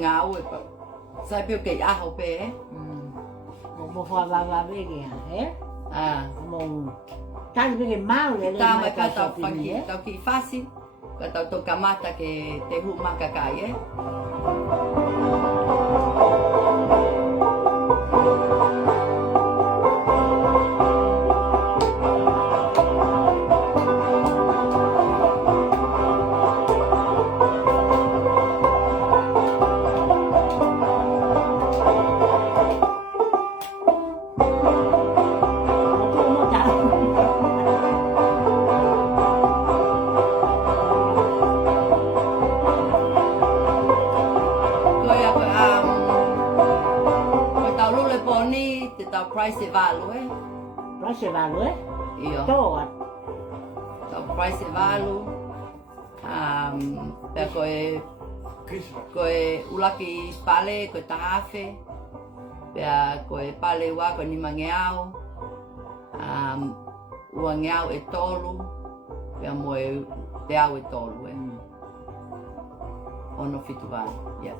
ngau e pa. Sai pe ke aho pe e. Mo fa va ve ke ha, Ah. mo tan ve ke mau le le. Ta mai ka tau whanki, tau ki whasi. Ka tau tō kamata ke te hu makakai e. Price e valu e. Price e valu e? Io. Toa. So price e valu. Per koe ulaki pale, koe tahafe. Per koe pale ua koe ni mangeao. Ua ngeao e tolu. Per moe te au e tolu e. Ono fitu valu, yeah.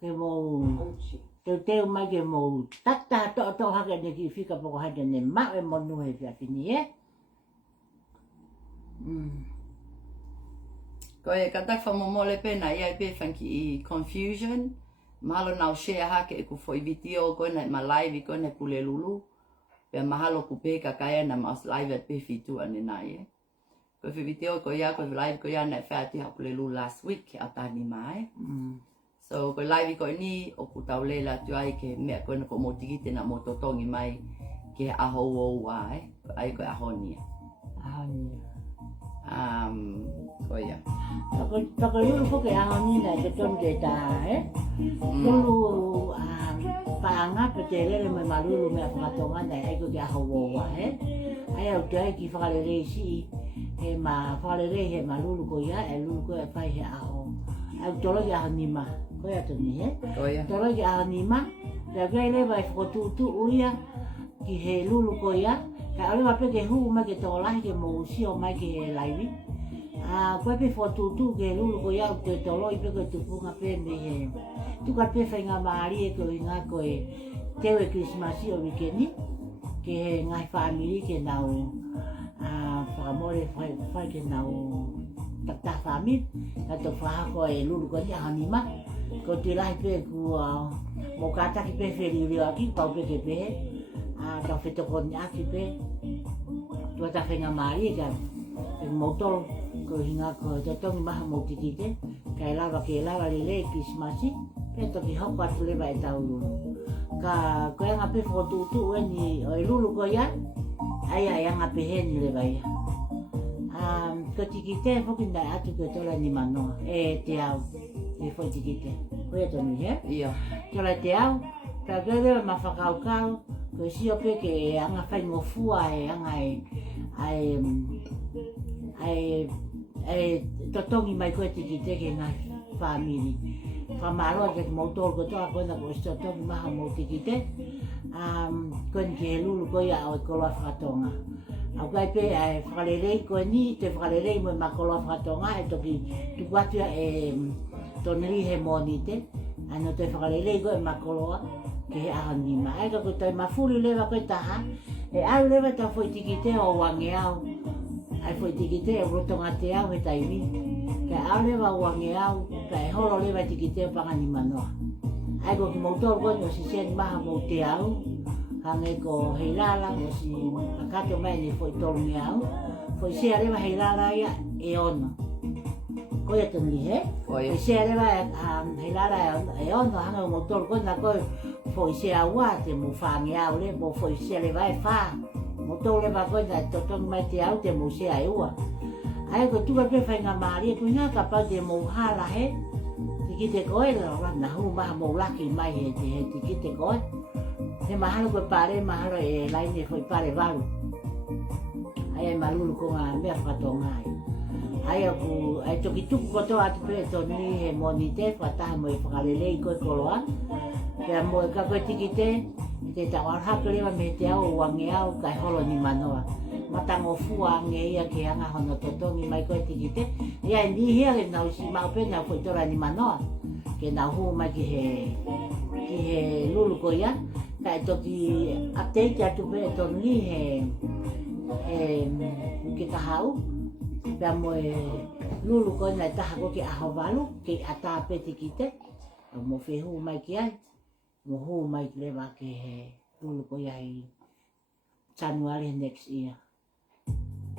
Ke mo te mai ke mo tata to hake ne ki fika poko hake ne ma e mo nu he fia fini e. Koe kata whamomole pena ia pe whanki I confusion. Mahalo nau share hake e ku foi video koe na ma live koe na pule lulu. Pea mahalo ku pe kakaya na mas live at pe fitu ane nai e. Koe fi video koe ia koe live koe ia na whaati ha pule lulu last week ke atani mai. So koe live koe ni o ku tau leila tu ai ke mea koe na ko motikite na mototongi mai ke aho o wai. Ai koe aho nia. Koe ia. Tako yuru po ke aho ni na ke ton ke ta Tulu paanga pe te rere mai maruru mea whakatonga nei ai koe ke aho o wai. Ai au te ai ki whakarere si he ma whakarere he maruru ko ia e lulu koe pai he aho. Au tolo ki aho ni ma. Koe atu ni he. Tolo ki aho ni ma. Te koe lewa e whakotutu uia ki he lulu ko ia. Ka olewa pe ke huu mai ke tolahi ke mo usio mai ke he laiwi. Koe pe whakotutu ke he lulu ko ia u te tolo I pe koe tupunga pe me he. Tuka pe whainga maari e koe ngā koe tewe Christmasi o wikeni. Ke he ngai whaamiri ke nau whakamore whai ke nau tak famit atau fahako e lulu ko ni hanima ko tirai pe ku mo kata ki pe feri ri aki tau pe ke pe ta feto ko ni aki pe tu ta fenga mari ka motor ko hinga ko to tong ma mo tikite kai lava ke lava le Christmasi pe to ki hokwa tu le vai tau ka ko nga pe foto tu ni e lulu ko ya ai nga pe hen le vai ko tikite foki na atu ko tola ni mano e te au e foi tikite koe to ni he ia tola te au ka gele ma whakau kau ko si o pe ke anga fai ngofua e anga ai totongi mai koe tikite ke ngai family Pamalo ke motor ko to ako na ko totongi maha mo tikite ko ke lulu ko ya o ko la fatonga Au kai pe ai whakarerei koe ni, te whakarerei mo makolo whakatonga e toki tukuatua e toneri he moni te. Ano te whakarerei koe makoloa ke he aha nima. Ai ka koe tai mafuri lewa koe taha, e au lewa ta foi tikite o wange au. Ai foi tikite o rotonga te au he taimi. Ka au lewa o wange au, ka e horo lewa tikite o panga nima noa. Ai ko ki mautor koe o si sen maha mo te au. Hange ko heilala o si akato mai ni foi tolungi au. Foi se arewa heilala ia e ono. Koe tuni he? Foi se arewa heilala e ono hanga o motor koe na koe foi se aua te mo whangi au le mo foi se arewa e wha. Motor lewa koe na totongi mai te au te mo se a eua. Ai ko tuka pe whainga maari e koe ngā kapau te mo hala he. Tiki te koe la na hu maha mo laki mai he tiki te koe. He mahalo koe pare, mahalo e laini foi pare waru. ai malulu ko nga mea whakatonga ai. Ai aku, ai toki tuku kotoa atu pe toni he moni te, whataha mo e whakalelei koe koloa. Pea mo e ka koe tiki te, te tawarhaka lewa me te au wange au kai holo ni manoa. Matango fua nge ia ke anga hono totongi mai koe tiki te. Ia e nihia ke nau si mau pe nau koitora ni manoa. Ke nau hu mai ki he lulu ko ia. Kai toki update atu pe toni he kita hau. Pea mo e lulu ko nai taha ko ke aho walu ke ata pe tiki te. Mo whehu mai ki ai. Mo hu mai ki lewa ke he lulu ko ia i January next year.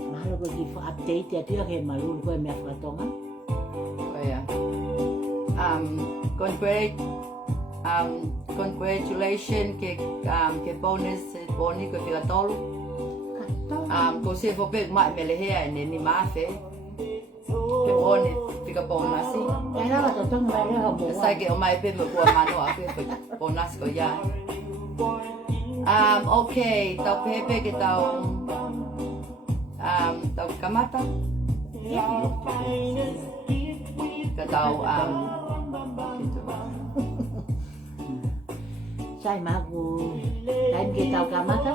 Mahalo ko ki update atu ya ke malulu ko e mea whakatonga. Kaya. Congratulations ke bonus boni ko figatolu. Ko se fo pe mai melehea ne ni mafe. Ke boni figa bonasi. Kaya na totonga mai leha mo. Sai ke o mai pe mo ko mano a pe bonus ko ya. Okay, tau pepe ke tau kamata. Ke tau Sai magu lain ke tau kamata.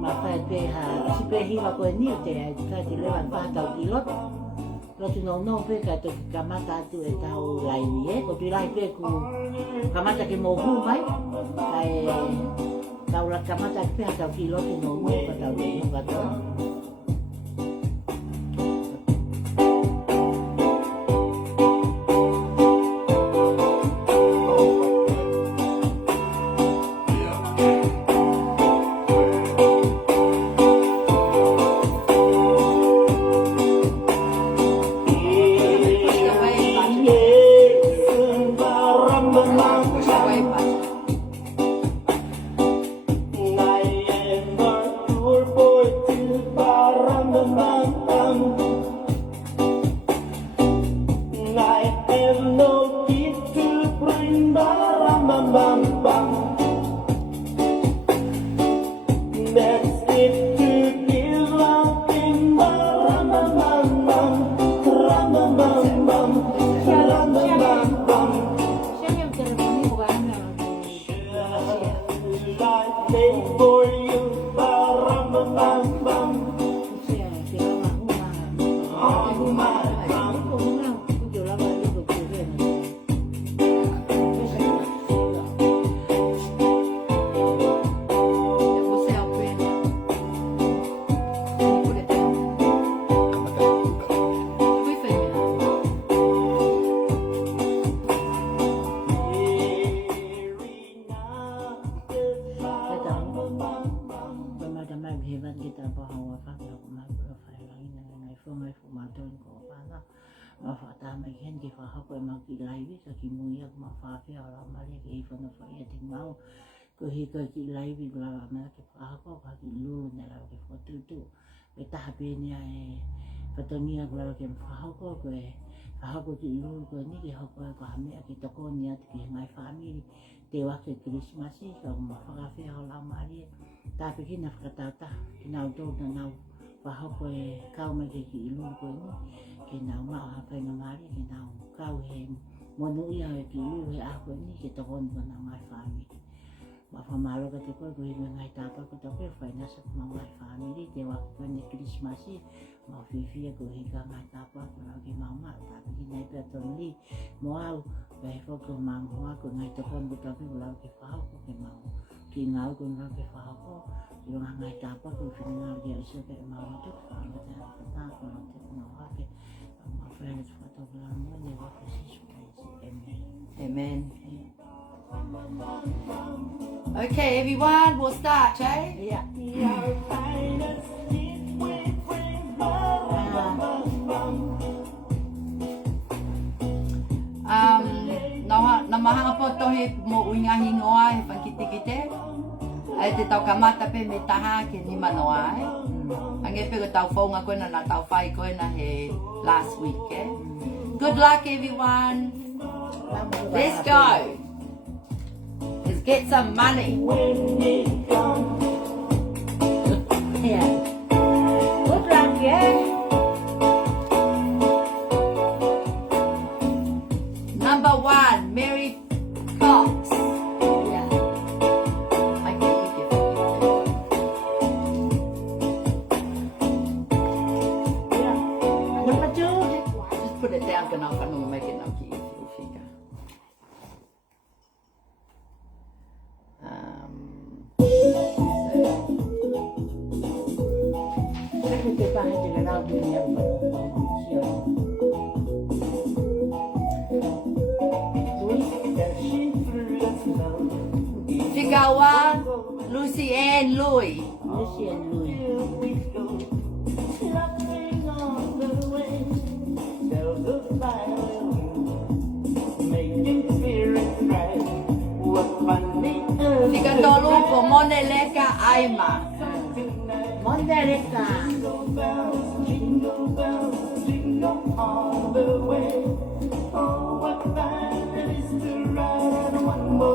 Maka pe ha si pe hiwa ko ni te ka ti lewan pa tau kilot. Lo tu no pe ka to kamata tu e tau lain ye ko tu lai pe ku kamata ke mo hu mai. Kai tau la kamata pe tau kilot no mo ka tau ni ka to. Ko hika ki laivi glava mea ke whahako ka ki lulu ne lau ke whatutu. E taha pēnea e whatangia glava ke whahako ko e whahako ki lulu ko ni ke hoko e ko hamea ke toko ni atu ki ngai whamiri te wake Christmasi ka kuma whakawhea o lau maari e. Tāpe ki na whakatauta ki nau tō na nau whahako e kau mai ke ki lulu ko ni ke nau mao hawhai na maari ke nau kau he monu ia e ki lulu he ako ni ke toko ni ko nau ngai whamiri. Mafamalo ka te koe koe ngai tapa ko tape whai nasa kuma ngai whamiri te wako koe ne Christmasi mau whiwhia ko hika ngai tapa ko lau ke mau maa tapi ki nai pia tonu li mo au kai whako manghua ko ngai tokon ko tape ko lau ke whao ko ke mau ki ngau ko lau ke whao ko i runga ngai tapa ko whina lau ke isa ke mau atu whao te hata ko lau te mau hake mau whaile te whato ko lau mo ne wako sisu Amen. Amen. Okay, everyone, we'll start, eh? Yeah. Namahanga po tohi mo uinga hingoa he whakitikite. Ai te tau kamata pe me taha ke ni manoa, eh? Ange pe ko tau whaunga koe na tau whai koe na he last week, eh? Good luck, everyone. Let's go. Let's get some money. Yeah. Good luck, yeah. Number 1, Mary Cox. Yeah. I can make it for you. Yeah. Number 2. Just put it down kan ako nung make it ng finger. Kasi kita hindi na raw din niya ba? Figawa, Lucy Ann Louis. Lucy and Louis. Figatolu ko Moneleka Aima. Mondeleka.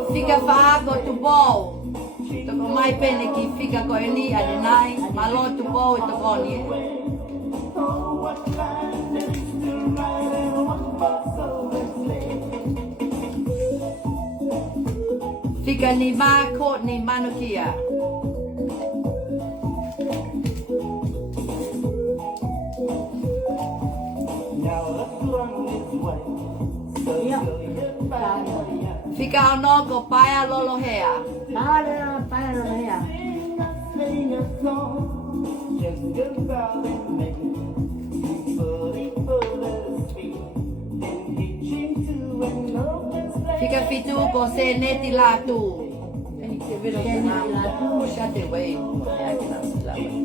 Fica fago tu bol. To ko mai pene ki fica ko ni adenai malo tu bol to ko ni. Fica ni ma ko ni manukia. Yeah. Fica ono ko paia lolo hea. Para ya. Fica fitu ko se neti latu. Shut it away. Yeah, I cannot see that one.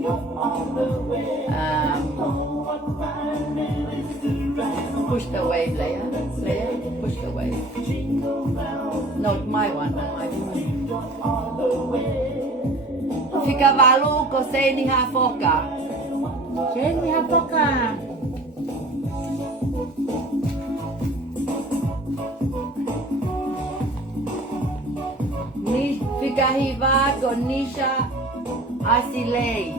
Push the wave, Leia. Leia, push the wave. No, my one, not my one. Fica valu ko se ni ha foka. Jenny hapoka. Ni fica hiva ko Nisha Asilei.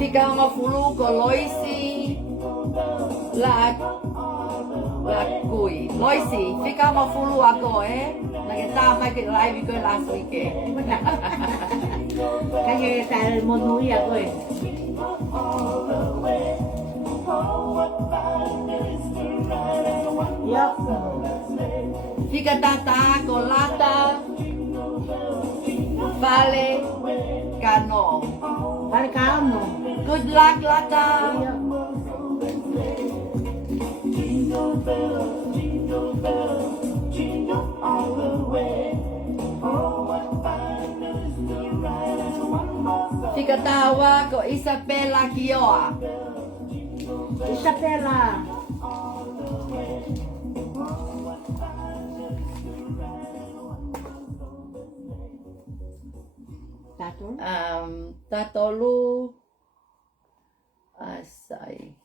Fica uma fulu ko Loisi la kui. Loisi, fica uma fulu ako Nagkatama ka live ko last weekend. Kasi tayo mo nui ako eh. Yup. Fica tata ko lata Vale Cano. Para kamu. Good luck lata. Fica tawa ko Isabella Kioa. Isabella. Tato? Tatolu Asai.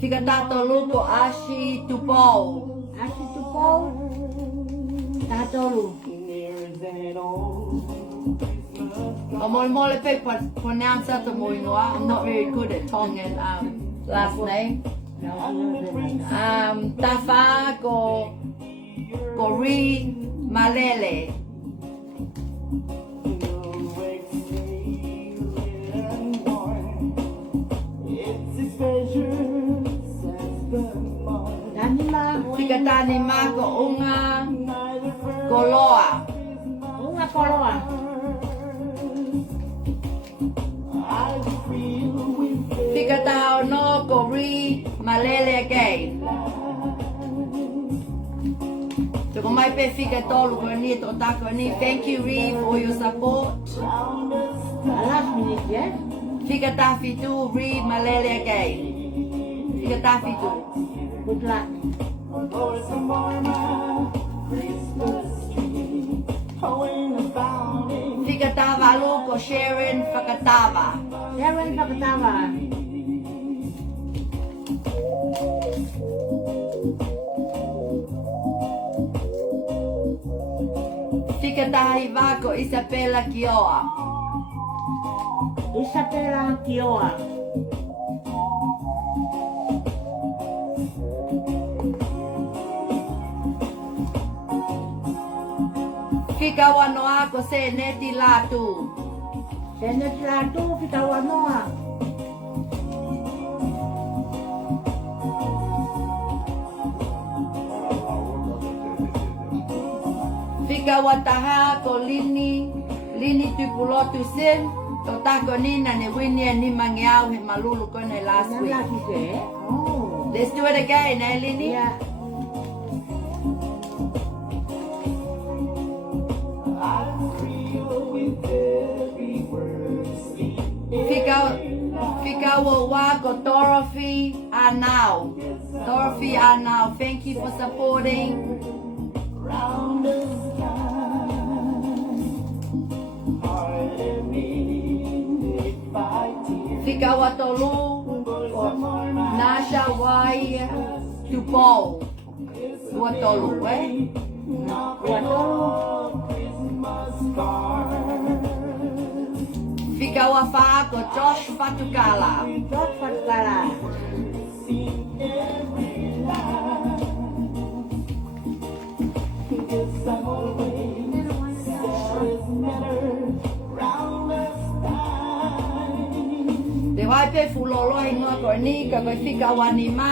Fica tatolu ko Ashi Tupou. Ashi tupo. Tato lu. Mole pe pronounce that the Moinoa. I'm not very good at Tongan last name. Tafa ko Ri Malele. Fica tani ma ko unga Koloa. Unga koloa. Fica tao no ko Ri Malele again. So kung may pe fica tolo ko ni to ta ko ni. Thank you Ri for your support. Last minute, yeah? Fica ta fitu Ri Malele again. Fica ta fitu. Good luck. Fica ta valu ko Sharon Fakatava. Sharon Pakatawa. Fika tahi vako Isabella Kioa. Isabella Kioa. Fika wanoa ko se neti latu. Senet latu kita wanoa. Fika wataha ko lini tupulotu sim. Totako nina ne winia ni mangiau he malulu kone last week. Oh. Let's do it again, eh, Lini? Yeah. Fika wako Dorothy Anau. Dorothy Anau, thank you for supporting. Fika watolu Nasha Wai Tupou. Watolu, eh? Watolu. Fika wafako Josh Fatukala. Josh Fatukala. Te vai pe fulolo ingoa ko ni ka fika wanima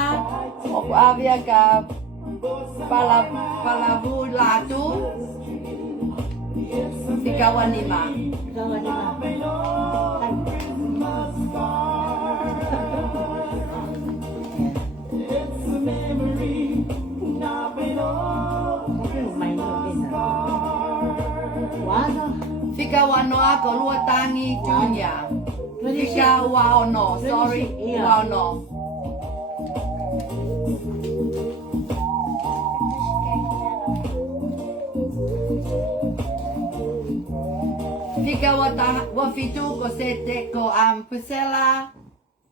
o ko avia ka palavu latu fika wanima. Fika wanoa ko luatangi Junior. Fika waono, sorry, waono. Fika wafitu ko sete ko Priscilla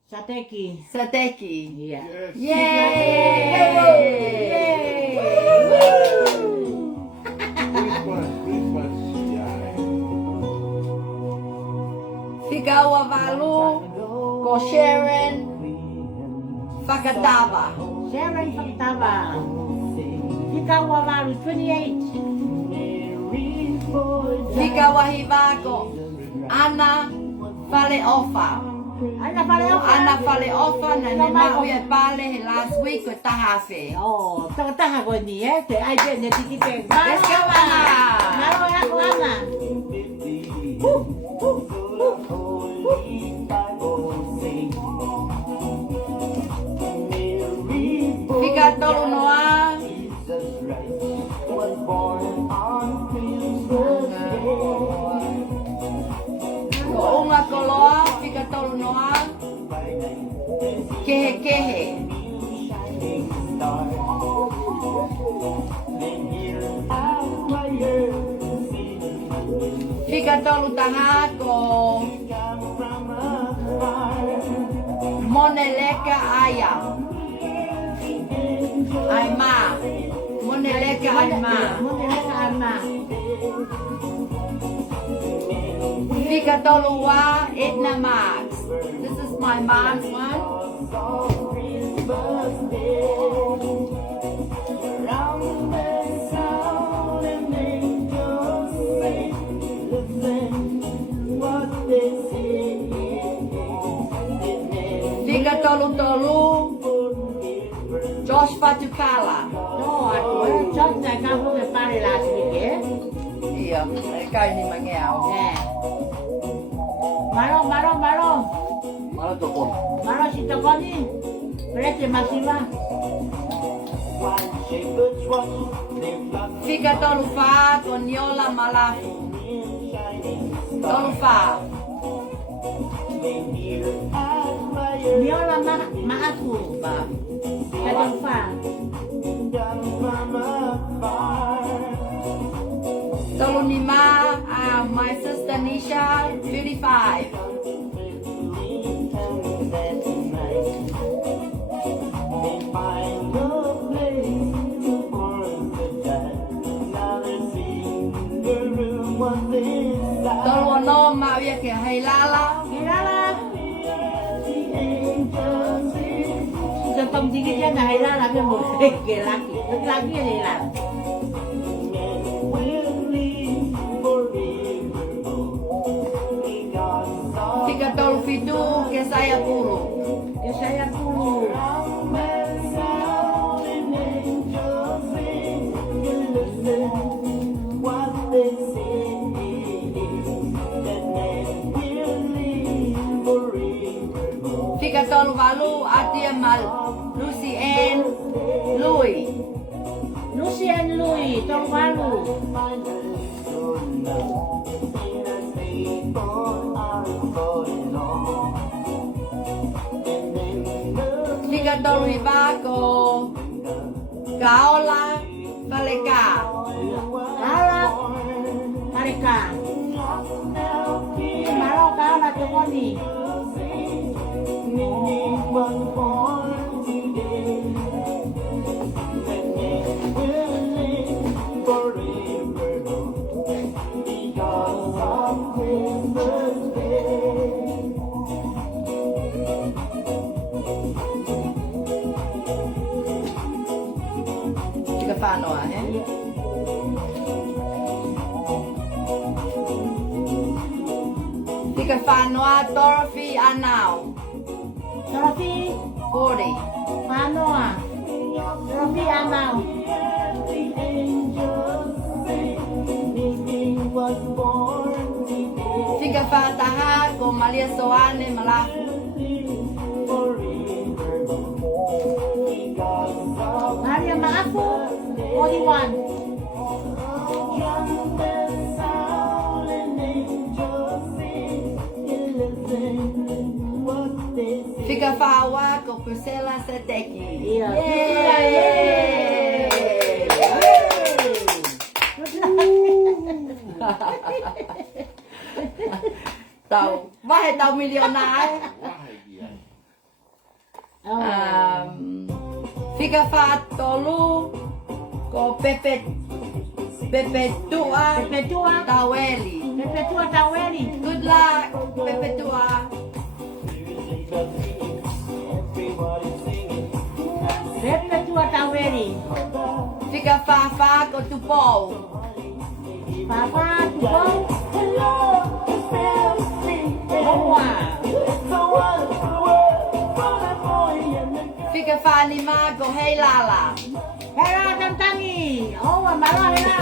Sateki. Yeah. Yay! Fika wavalu ko Sharon Fakatava. Sharon Fakatava. Fika wavalu 28. Fika wahivako Anna Faleofa. Anna Faleofa na ne mauia pale last week ko tahafe. Oh, taha ko ni te ai pe ne tikite. Let's go Anna. Maro ya ko Anna. Fika tolu noa. Ko unga koloa, fika tolu noa. Kehe. Fika tolu taha ko Moneleka Aya. Aima. Moneleka Aima. Fika tolu wa Edna Max. This is my mom's one. Fika tolu Josh Fatukala. No, aku Josh na kamu ke pare last week eh. Iya, mereka ini mengeau. Maro. Mana toko? Maro si toko ni. Berarti masiva. Fika tolu fa con Yola Malafu. Tolu fa. Yola Maafu. Tolu fa. Tolu Nima, my sister Nisha, 55. Tolu no mau ia ke hai lala. Lala. Tông chỉ cái chân này ra là cái một cái laki này là Tiga tolu fitu ke saya puluh. Tiga tolu valu atia mal Lucy Ann Louis. Tông Valu. Tiga tolu ibako Kaola Valeka. Lala. Mereka. Malah kau nak tengok ni. Tiga Fanoa, Tiga Fanoa Dorothy Anau. Trophy 40. Manoa. Trophy Anau. Tiga Fataha ko Malia Soane Malafu. Maria Maafu. 41. Fica Fawa ko Priscilla Seteki. Iya. Tàu vai tàu milionário. Fica Fatolu ko Pepe Tua Taweli. Perpetua Taweli. Good luck Pepe Tua. Perpetua Taweli. Fica Fafa ko Tupou. Papa Tupou. Boa. Fica Fanima ko Hey Lala. Hera Tantangi. Oh, Mara Hera.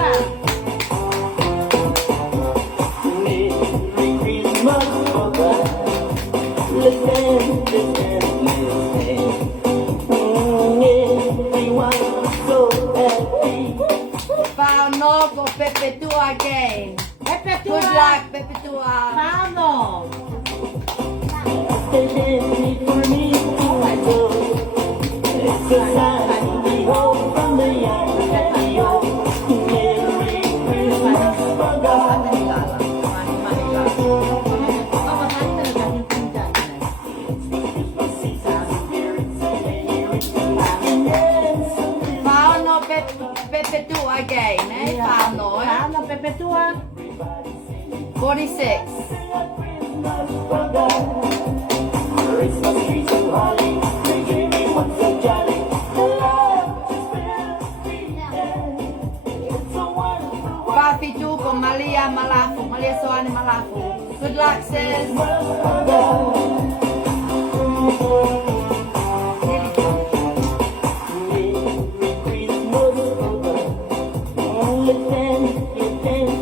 Found no ko Pepe Tua again. Perpetua. Good luck Pepe Tua. Paulo. Found no Pepe Tua again, eh? Found no. Paulo Perpetua. 46. Fafitu ko Malia Malafu. Malia Soane Malafu. Good luck, sis.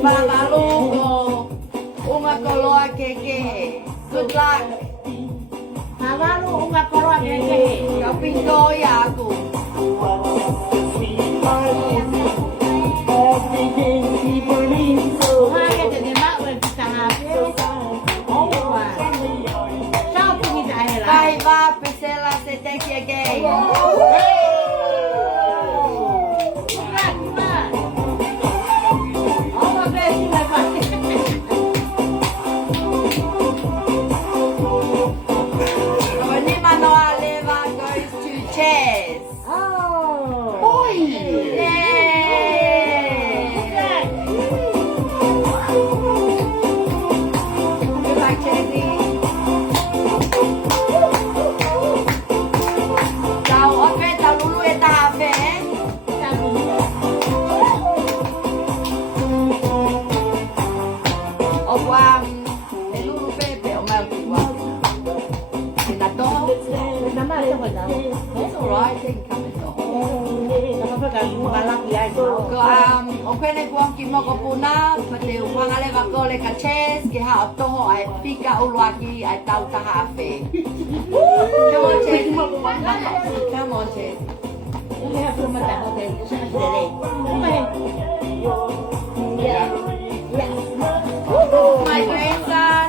Malalu ko Unga Koloa Keke. Good luck. Paulo unga koroa keke. Kaping Goya aku. Haya jadi mak we kita ngape. Oh, wah. Sao pergi tak hela. Kaiva Priscilla ai Ko o kwene kuang ki moko puna, pa te wangale wa kole ka ches, ki ha o toho ai pika uluaki ai tau ka hafe. Come on, Ches. Come on, Ches. Ini aku mata hotel sendiri. My grandson,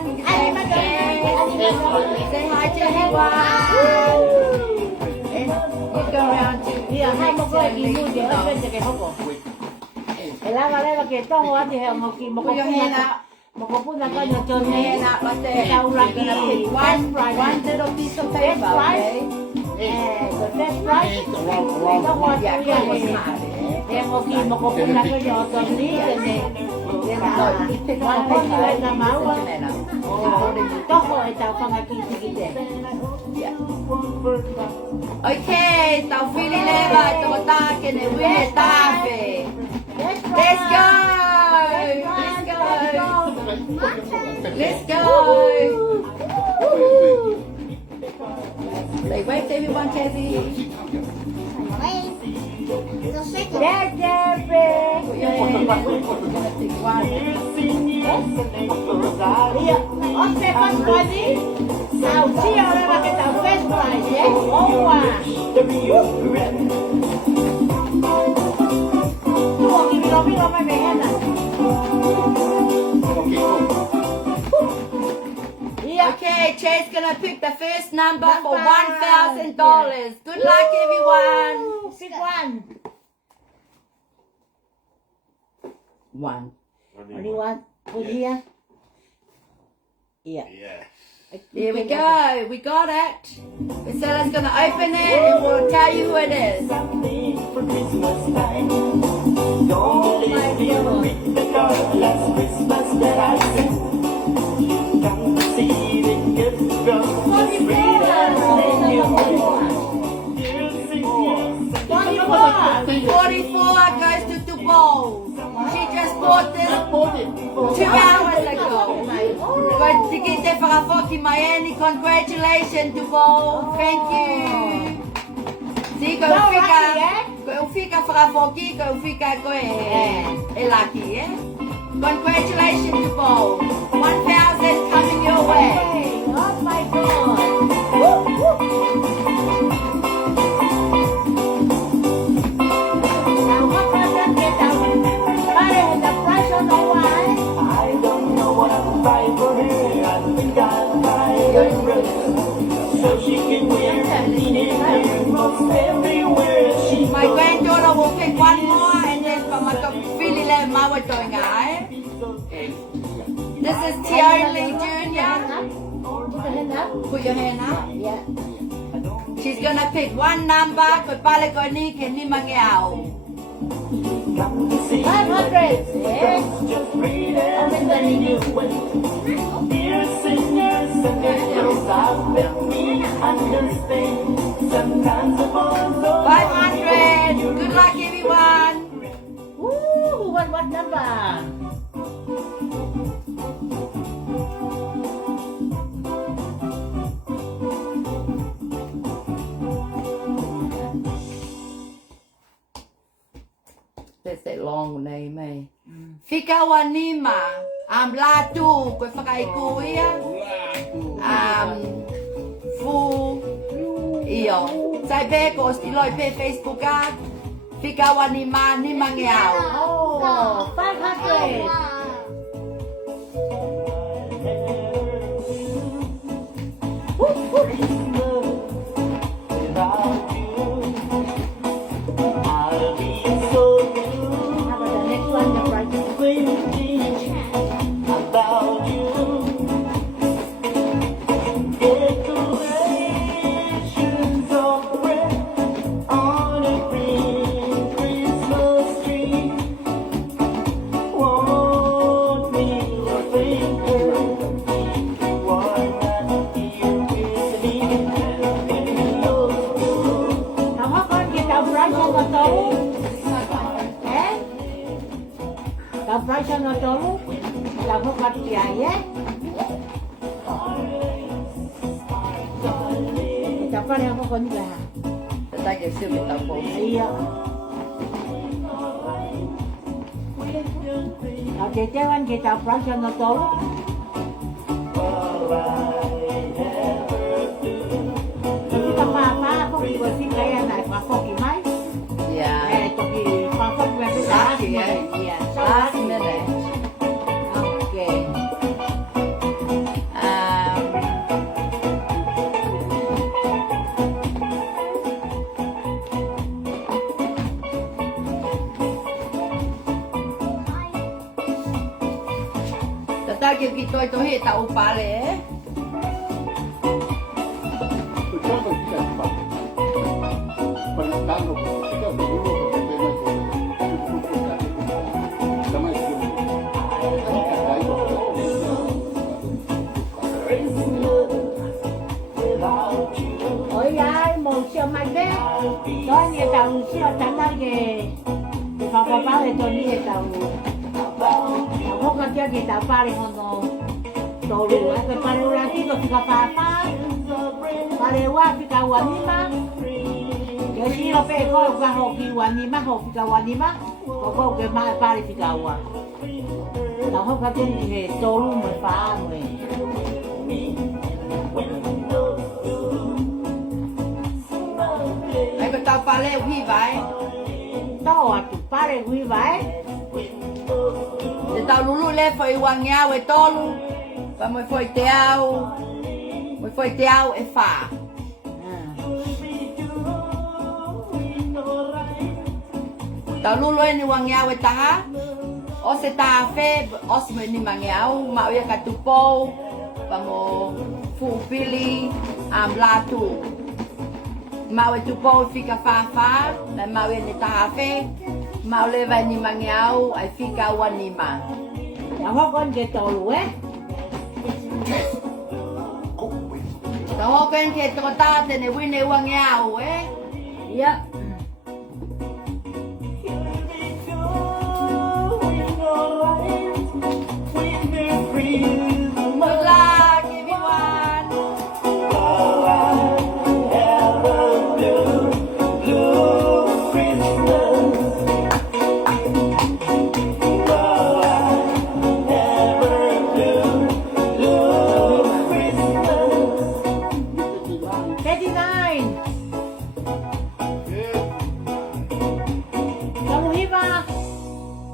say hi to everyone. You go around to Iya, hai mo ko imu dia apa jadi hoko. Leva que todo antes de mo ki mo ko mo ko puna ka no chone hand up like that. Tau You're lagi gonna pick one little piece of paper, okay? the best price. Yeah, that was hard. Yang mo ki mo ko puna ka no chone ni ni. No, you pick One one thing paper. like na mau. Toho e tau panga ki tikite. Okay, tau fili leva, tau take ne wine tafe. Let's go! Let's go! Let's go! Say wave to everyone, Cassie. Put your hand in. We're gonna take one. Iya, oke pas kali. Tau cia ora que tau best price, Owa. Tuo ki miro me mehena. Iya. Okay, Chase gonna pick the first number for $1,000. Good luck, everyone. Pick one. One. Only one. Put here. Iya. Here we go. We got it. Priscilla's gonna open it and we'll tell you who it is. Oh my God. $44 goes to Dubai. She just bought this 2 hours ago. But to get there for a fucking Miami, congratulations, Dubai. Thank you. See, go fika for a fucking, go fika go lucky, eh? Congratulations, Dubai. 1,000 coming your way. Oh my God. Now what can get out? Pare the price on the wine. My granddaughter will pick one more and then for my Philly Lam Mawa doing This is Tioli Jr. Put the hand up. Put your hand up. Yeah. She's gonna pick one number. Kung pala ko ni kini mangyao. 500. Yes. Open the new. 500. Good luck, everyone. Woo! What number? That's that long name, eh? Fika wanima. Latu. Kung whakaikuia. Fu. Iyo. Sai pe ko stiloi pe Facebook ka. Fika wanima ni mangyao. Oh, 500. How about the next one? The price. Now how can get the price on the table? Eh? The price on the table? The how can get yeah? Dapat yang apa kan dia? Tatay siya bitaw po. Iya. Tetewan kita prasya no tolu. Kita apa aku dibuat kaya naik pasok imai. Ya. Toki pasok berarti Laki ya. Iya. Laki nenek. Oke. Tatake kita itu hita upale. Escuchando kita cepat. Perintahnya kita dulu sama itu. Ôi ai một siêu mạnh đấy. Đó như tàu siêu trắng đó kìa. Thì có báo để cho như tàu. Không có chơi tàu ba đi không nó. Tàu lũ ấy cái ba lũ ra thì có phá phá. Ba lũ qua thì cảวันนี้มั้ง Yo sí lo pe ko ka ho ki wan ni ma ho ki ka wan ni ma. Ko ke ma pa ri ki ka wa. La ho ka tin ni to lu mo fa mo. Ai có tao pale huy vai. To wa tu pa re wi vai. Để tao lulu le foi wang nhau e tolu. Và moi foi teau. Moi foi teau e fa. Tao lulu ni wang nhau e tanga. O se ta fe o se ni mangiau ma o ka tupo. Pa mo fu pili am la tu. Ma o tupo fica fa fa, na ma o ni ta fe. Ma o le va ni mangiau ai fica wani ma. La ho con ke to lu Tao ho ken ke to ta te ne wine wang nhau Ya. Good luck, everyone.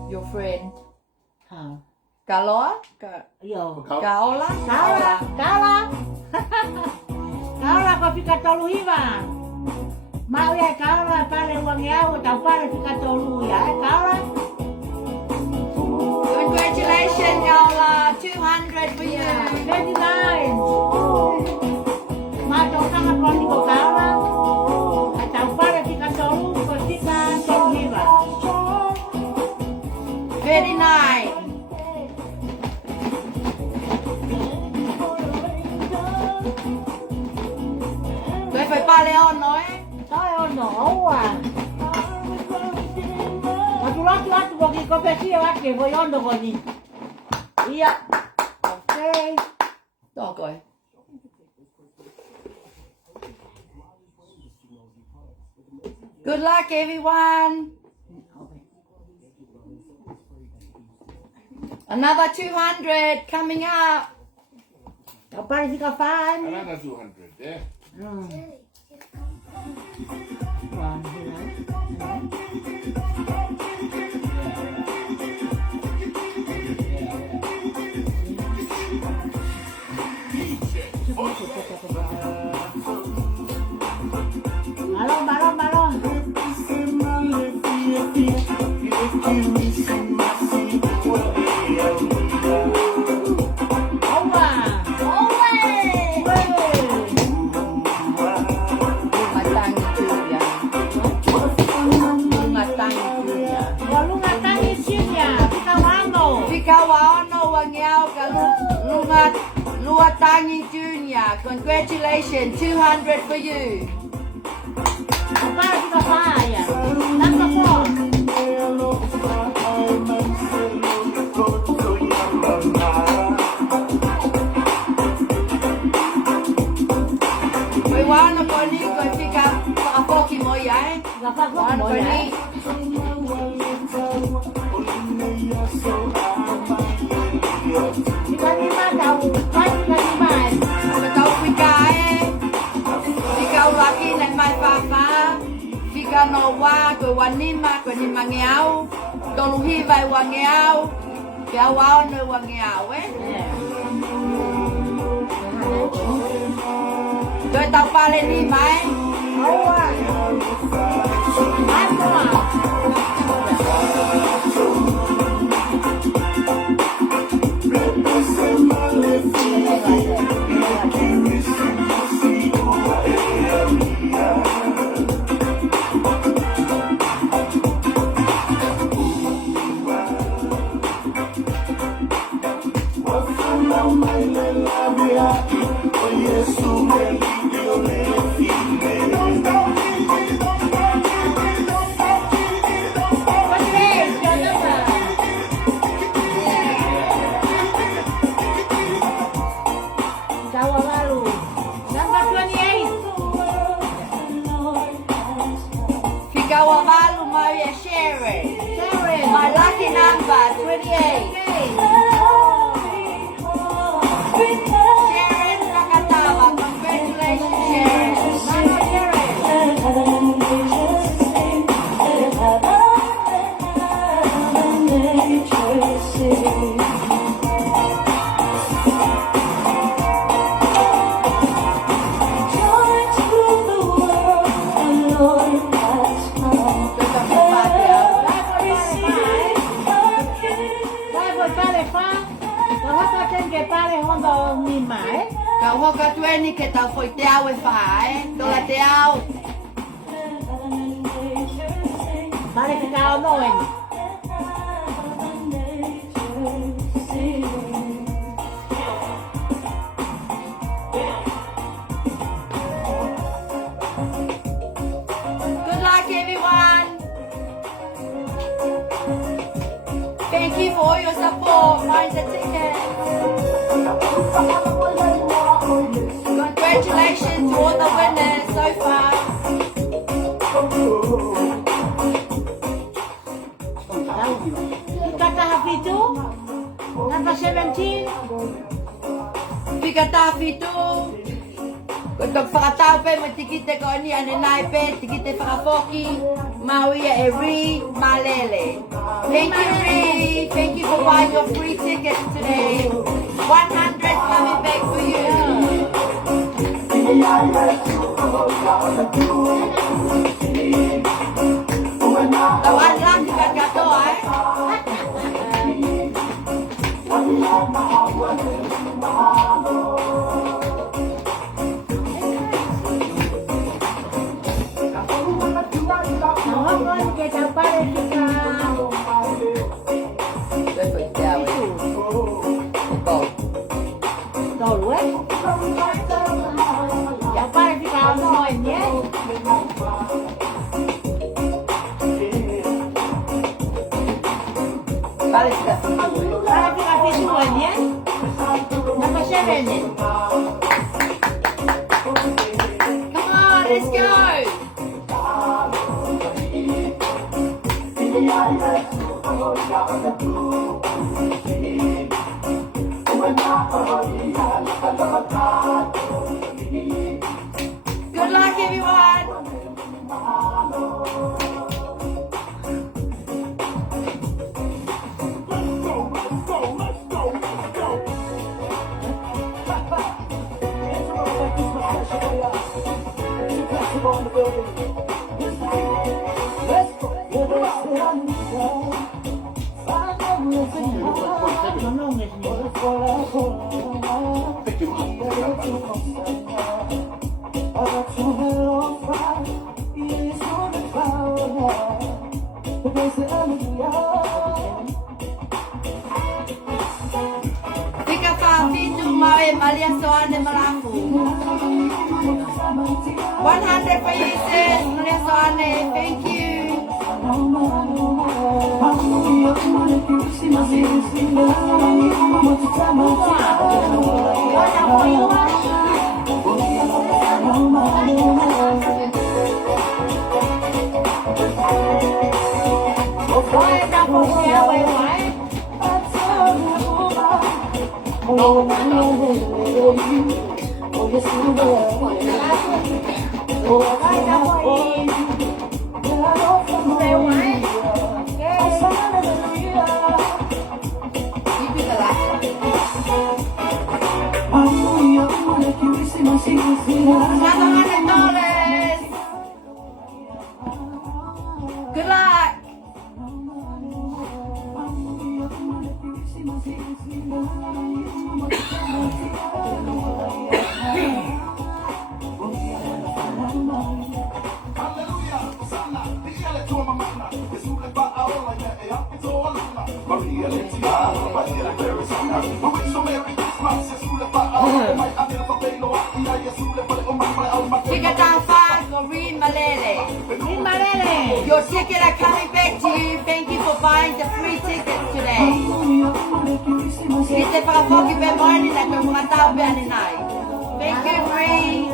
Your friend. Kaloa? Yo. Kaola? Kaola. Kaola ko fika tolu hiva. Mau ya kaola pale wang yao tau pale fika tolu ya kaola. Congratulations, Kaola. 200 for you. 29. Ma tau kanga koni ko kaola. Tau pale fika tolu ko fika tolu hiva. 39. Tôi phải ba Leon nói. Toi on no wa. Watu wakikopeshia wake voyondo koni. Iya. Okay. Đó coi. Good luck, everyone. Another 200 coming up. Tau pale fika fan. Another 200, yeah. Balon. Luatangi Junior, congratulations, 200 for you. Para fika faya. Number 4. May wano ko ni ko fika pakapoki mo yan. Gapag mo Wano ko mo ni. ya. Ikan-ikan tahu, kan ikan-ikan. Kau fika fika lagi nak mai papa, fika no wa ko wanima ko ni mangiau, tolu hivai wangiau, ya wao no wangiau Tôi tao pa lên đi mày. Kawavalu Maria Sharon. My lucky number 28. Sharon Nakatawa, congratulations Sharon. Kau hoka tueni ke tau foi te au e whae, tola te au. Vale que cada uno ven. Good luck everyone. Thank you for all your support. Find the ticket. Congratulations to all the winners so far. Kata Hafizu, number 17. Fika tafi tu. Kau whakatau pe mo tikite ko ni ane nai pe tikite whakapoki Mauia e Ri Malele. Thank you Ri. Thank you for buying your free tickets today. 100 coming back for you. Tao ăn lắm thì cần gà tô ấy. Con que te parece que Tôi phải chào ấy. Cậu. todo luego. Ya parece que no es bien. Parece que Parece que así no es bien. Number 7. Come on, let's go. Good luck, everyone. Fica favinho mau Maria Soane Malaku. 100 for you, sis. Maria Soane, thank you. Good luck. Chikatafa, Corinne Malele. Your ticket are coming back to you. Thank you for buying the free tickets today. Este para foki pe morning na pe mga tao pe aninay. Thank you, free.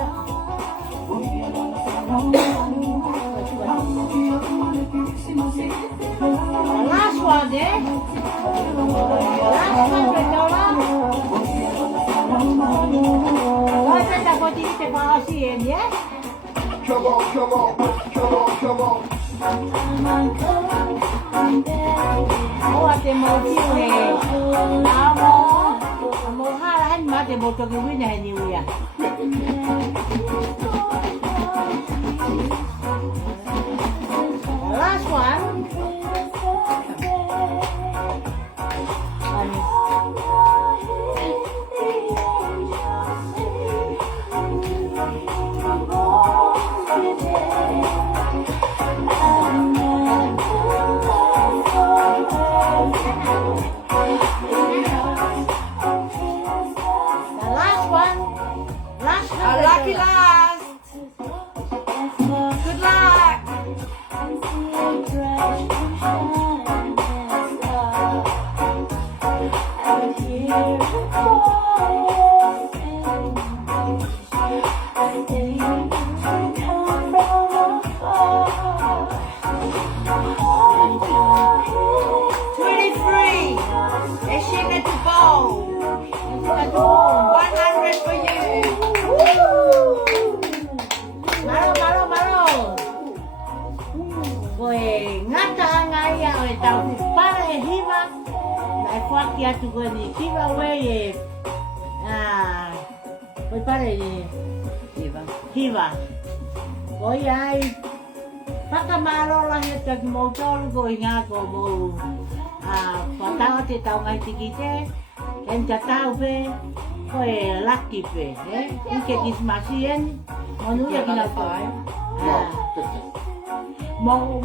Last one, eh? Last one, Dora. What's that for you to pass in, yeah? Come on, come on, come on, come on. Oh, at the motive. Now, Mohara and Mother Motor win anywhere. Last one. A lucky last. Good luck. Kia tu kau ni kiva way kau pare ni kiva kau ai pakamaro lah ya tak motor kau ingat kau mau patau te tau ngai tikite kan jatau pe kau laki pe ike kismasien monu ya kena mau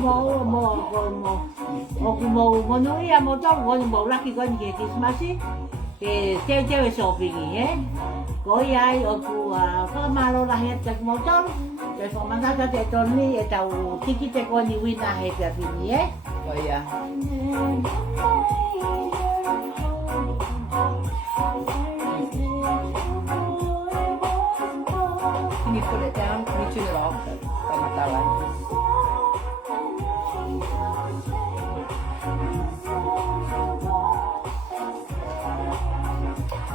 monu ya motor mau laki kau ni kismasi ke cewek shopping kau ai aku pakamaro lah ya tak motor jadi pemangsa kau te toni tahu tikite kau ni wina happy ni Oh yeah. Can you put it down? Can you turn it off? Pamatalan.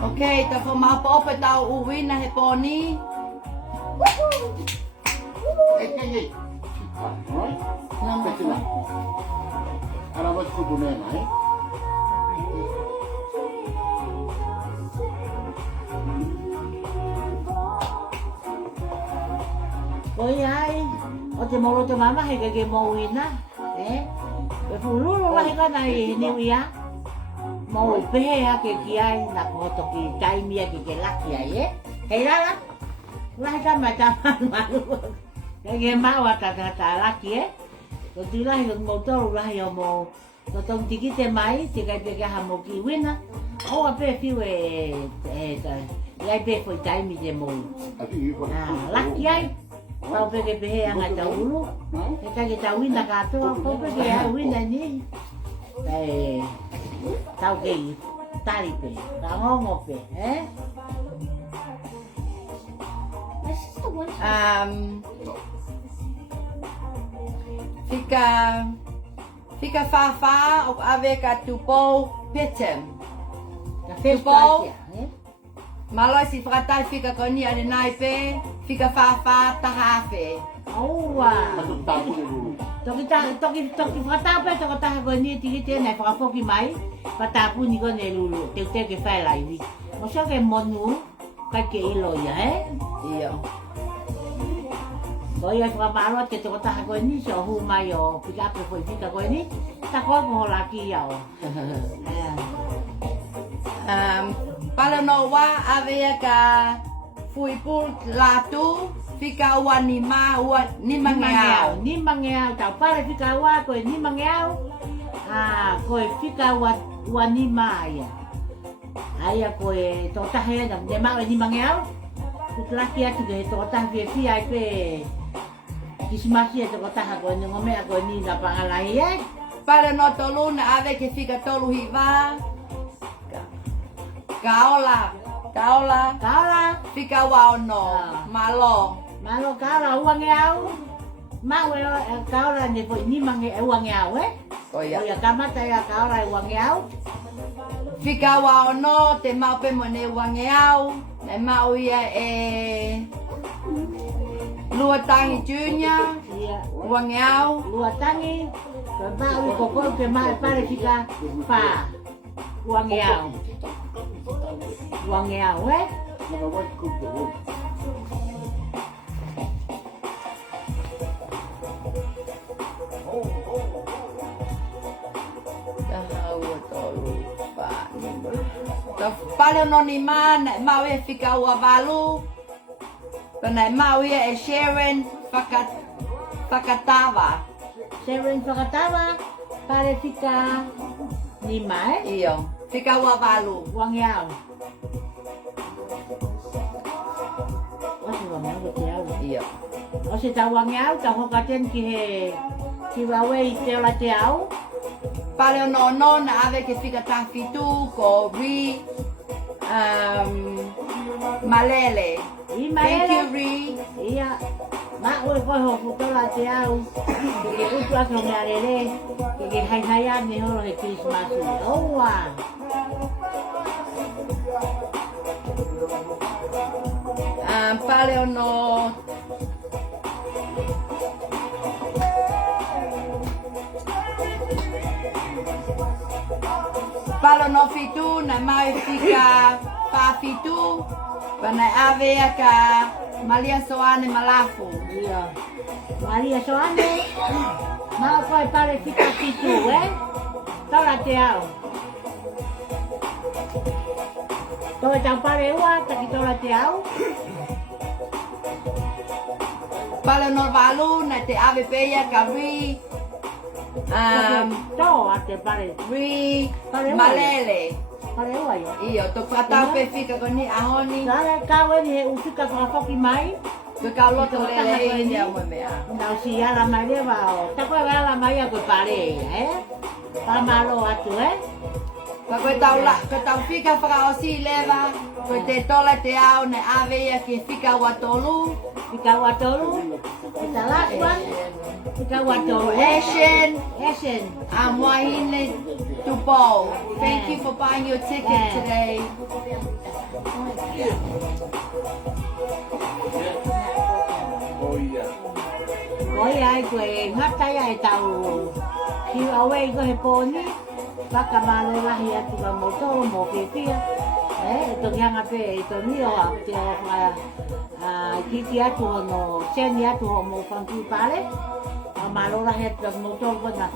Okay, ta mapo pa tao uwi na heponi. Hey. Alright? Take it out. Ahora vas con tu nena, Ôi ai, ở trên mồ cho má hay cái mồ in á, đấy, cái phụ nữ nó hay cái này nhiều ý á, mồ bé ha cái kia là có tổ cái trái mía cái lắc kia ấy, hay đó, lại cái mà chăm mà luôn, cái má và ta lắc kia, rồi từ lại gần mồ tôi lại ở mồ, rồi trong tí cái máy thì cái hàm mồ kỳ win á, ô bé phiêu lại bé phải trái mía mồ, lắc kia. Kau pergi yang ada ulu, kita win nak tu, kau pergi win ni, tahu ke tali pe, ngomong pe, Fica fafa o ave katupo petem. Facebook. Malo si whakatai whika koni ane nai pe, whika whawha tahawe. Aua. Matuk tapu ni dulu. Toki whakatape toko taha koe ni tiki te nei whakapoki mai. Whatapu ni ko ne lulu, te ke whai laiwi. Mo so ke monu, kai ke ilo ia, Iyo. Ko ia whakamaro te toko taha koe ni, so hu mai o pika ape koe whika koe ni, ta koe ko laki ia o. Pala no wa avea ka fuipul latu, whika ua ni mangeau. Ni mangeau, tau pare whika ua koe ni mangeau. Koe whika ua ni maia. Aia koe tō tahe na ne mau ni mangeau. Kutlaki atu ke tō tahe whia ai pe kisimasi e tō taha koe ni ngomea koe ni na pangalahi e. Pala no tolu na ave ke whika tolu hiwa. Kaola. Whika ua ono. Malo. Malo kaola uangeau. Mau e kaola ne koe ni mangeau uangeau Oia. Oia kamata ia kaola uangeau. Whika ua ono te mau pe mo ne wangeau. Ne mau ia Luatangi Junior. Ia. Wangeau. Luatangi. Mau i kokoro ke mai pare whika pa. Uangeau. Uangeau Maka wai kup dulu. Pale no ni mana mau e whika ua walu. Pana mau ia Sharon whakatawa. Sharon whakatawa. Pare whika ni mai. Iyo. Whika ua walu. Uangeau. Osi uangeau ke te au. Iyo. Osi ta uangeau ta hokaten ki he ki wawe i te ola te au. Pale no na ave ke whika tawhitu ko Ri Malele. I Thank mai you Ri. Ia. Ma oi koe ho putola te au. Ke utu ako mea rere. Ke hai ane horo he Christmas. Oua. Pale no Palo no fitu na mai fika pa fitu pana ave ka Malia Soane Malafu. Ia. Maria Soane. Ma koe pare whika fitu, Tola te au. Toi tau pare ua, taki tola te au. Palo no valu na te ave peia ka Ri To a te pare. Ri Pare ua. Malele. Pare ua ia. Iyo to kata pe fika ko ni ahoni. Tare kawe ni he ufika whakapoki mai. Ko ka loto lele e ni au mea. Nau si ala mai le wao. Ta koe ala mai a koe pare, Pa malo atu, Ka koe tau fika whakaosi lewa. Koe te tola te au na ave ia ke fika watolu. Fika watolu. Kita last one. Fika watolu. Asian. Wahine Tupo. Thank you for buying your ticket today. Oh iya. Koe ai koe ngatai ai tau ki awe ko he poni. Baka malo lahi atu ka motoro mo ke pia. Ito nga pe ito niyo te kiki atu no seni atu mo fanki pare. Malo lahi atu ka motoro ko na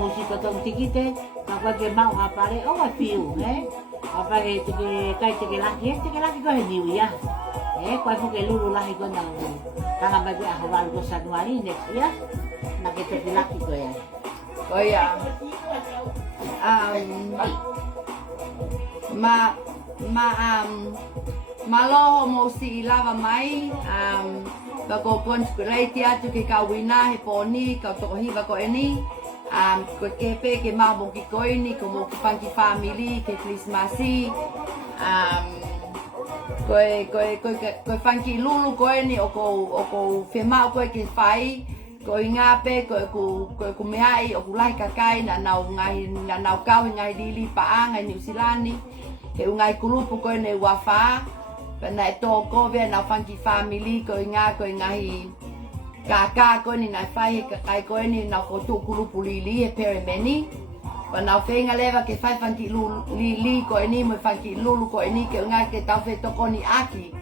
musika tong tikite. Ako ke mau ha pare o wa piu, Apa ke te ke laki ko he niu ya. Ko ai ke lulu lahi ko na tanga bagi ahwal ko sa Januari next year. Nakita ke laki ko ya. Oh yeah. Malo mo si ilava mai. Bako conspirate atu ke kawina he poni ka tokohiva ko eni. Ko kepe ke mau ki koini ko mo ki panki family ke Christmasi. Koe fanki lulu koe ni o ko whemau koe ke whai. Koe ngape, koe ku meai o ku lai kakai na nau kau ngai dili paa ngai New Zealandi. He ungai kulupu koe ne wafa. Pena e tō kōwea na whanki family koe ngā koe ngahi kaka koe ni nai whai he kakai koe ni na whotu kulupu li he perimeni. Pena whenga lewa ke whai whanki li koe ni mo whanki lulu koe ni ke ungai ke tau whe toko ni aki.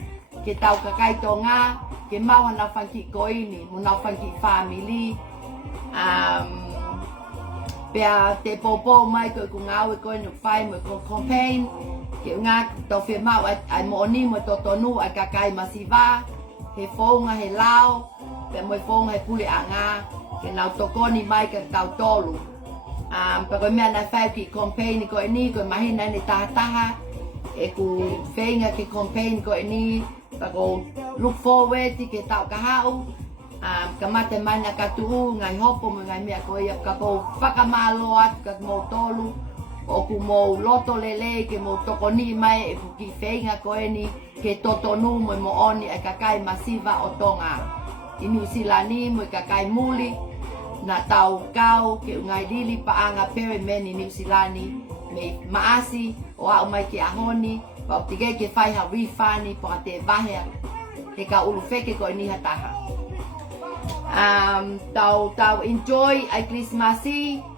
Ke tau kakai tō ngā ke maua na whanki koe ni mo na whanki family. Pea te popo mai koe ku ngāwe koe ni whai mo ko campaign. Ke ngā tau whi mau ai mooni mo tō tonu ai kakai masiwa. He whonga he lao. Pea mo whonga he pule a ngā. Ke nau tokoni mai ka tau tolu. Pa koe mea nai whai ki campaign koe ni. Koe mahina ni taha. E ku whenga ki campaign koe ni. Pa ko look forward ke tau kahau. Ka mate mai na katuhu ngai hopo mo ngai mea koe. Ka ko whakamalo atu ka mo tolu. O ku mo loto lele ke mo tokoni mai e ku ki whenga koe ni ke totonu mo mo oni e kakai masiva o tonga. I New Zealand ni mo e kakai muli na tau kau ke ungai dili paanga perimeni New Zealand ni me maasi o au mai ke ahoni pa o tige ke whai ha rifani pa te vahea te ka ulu wheke koe ni hataha. Tau enjoy ai Christmasi.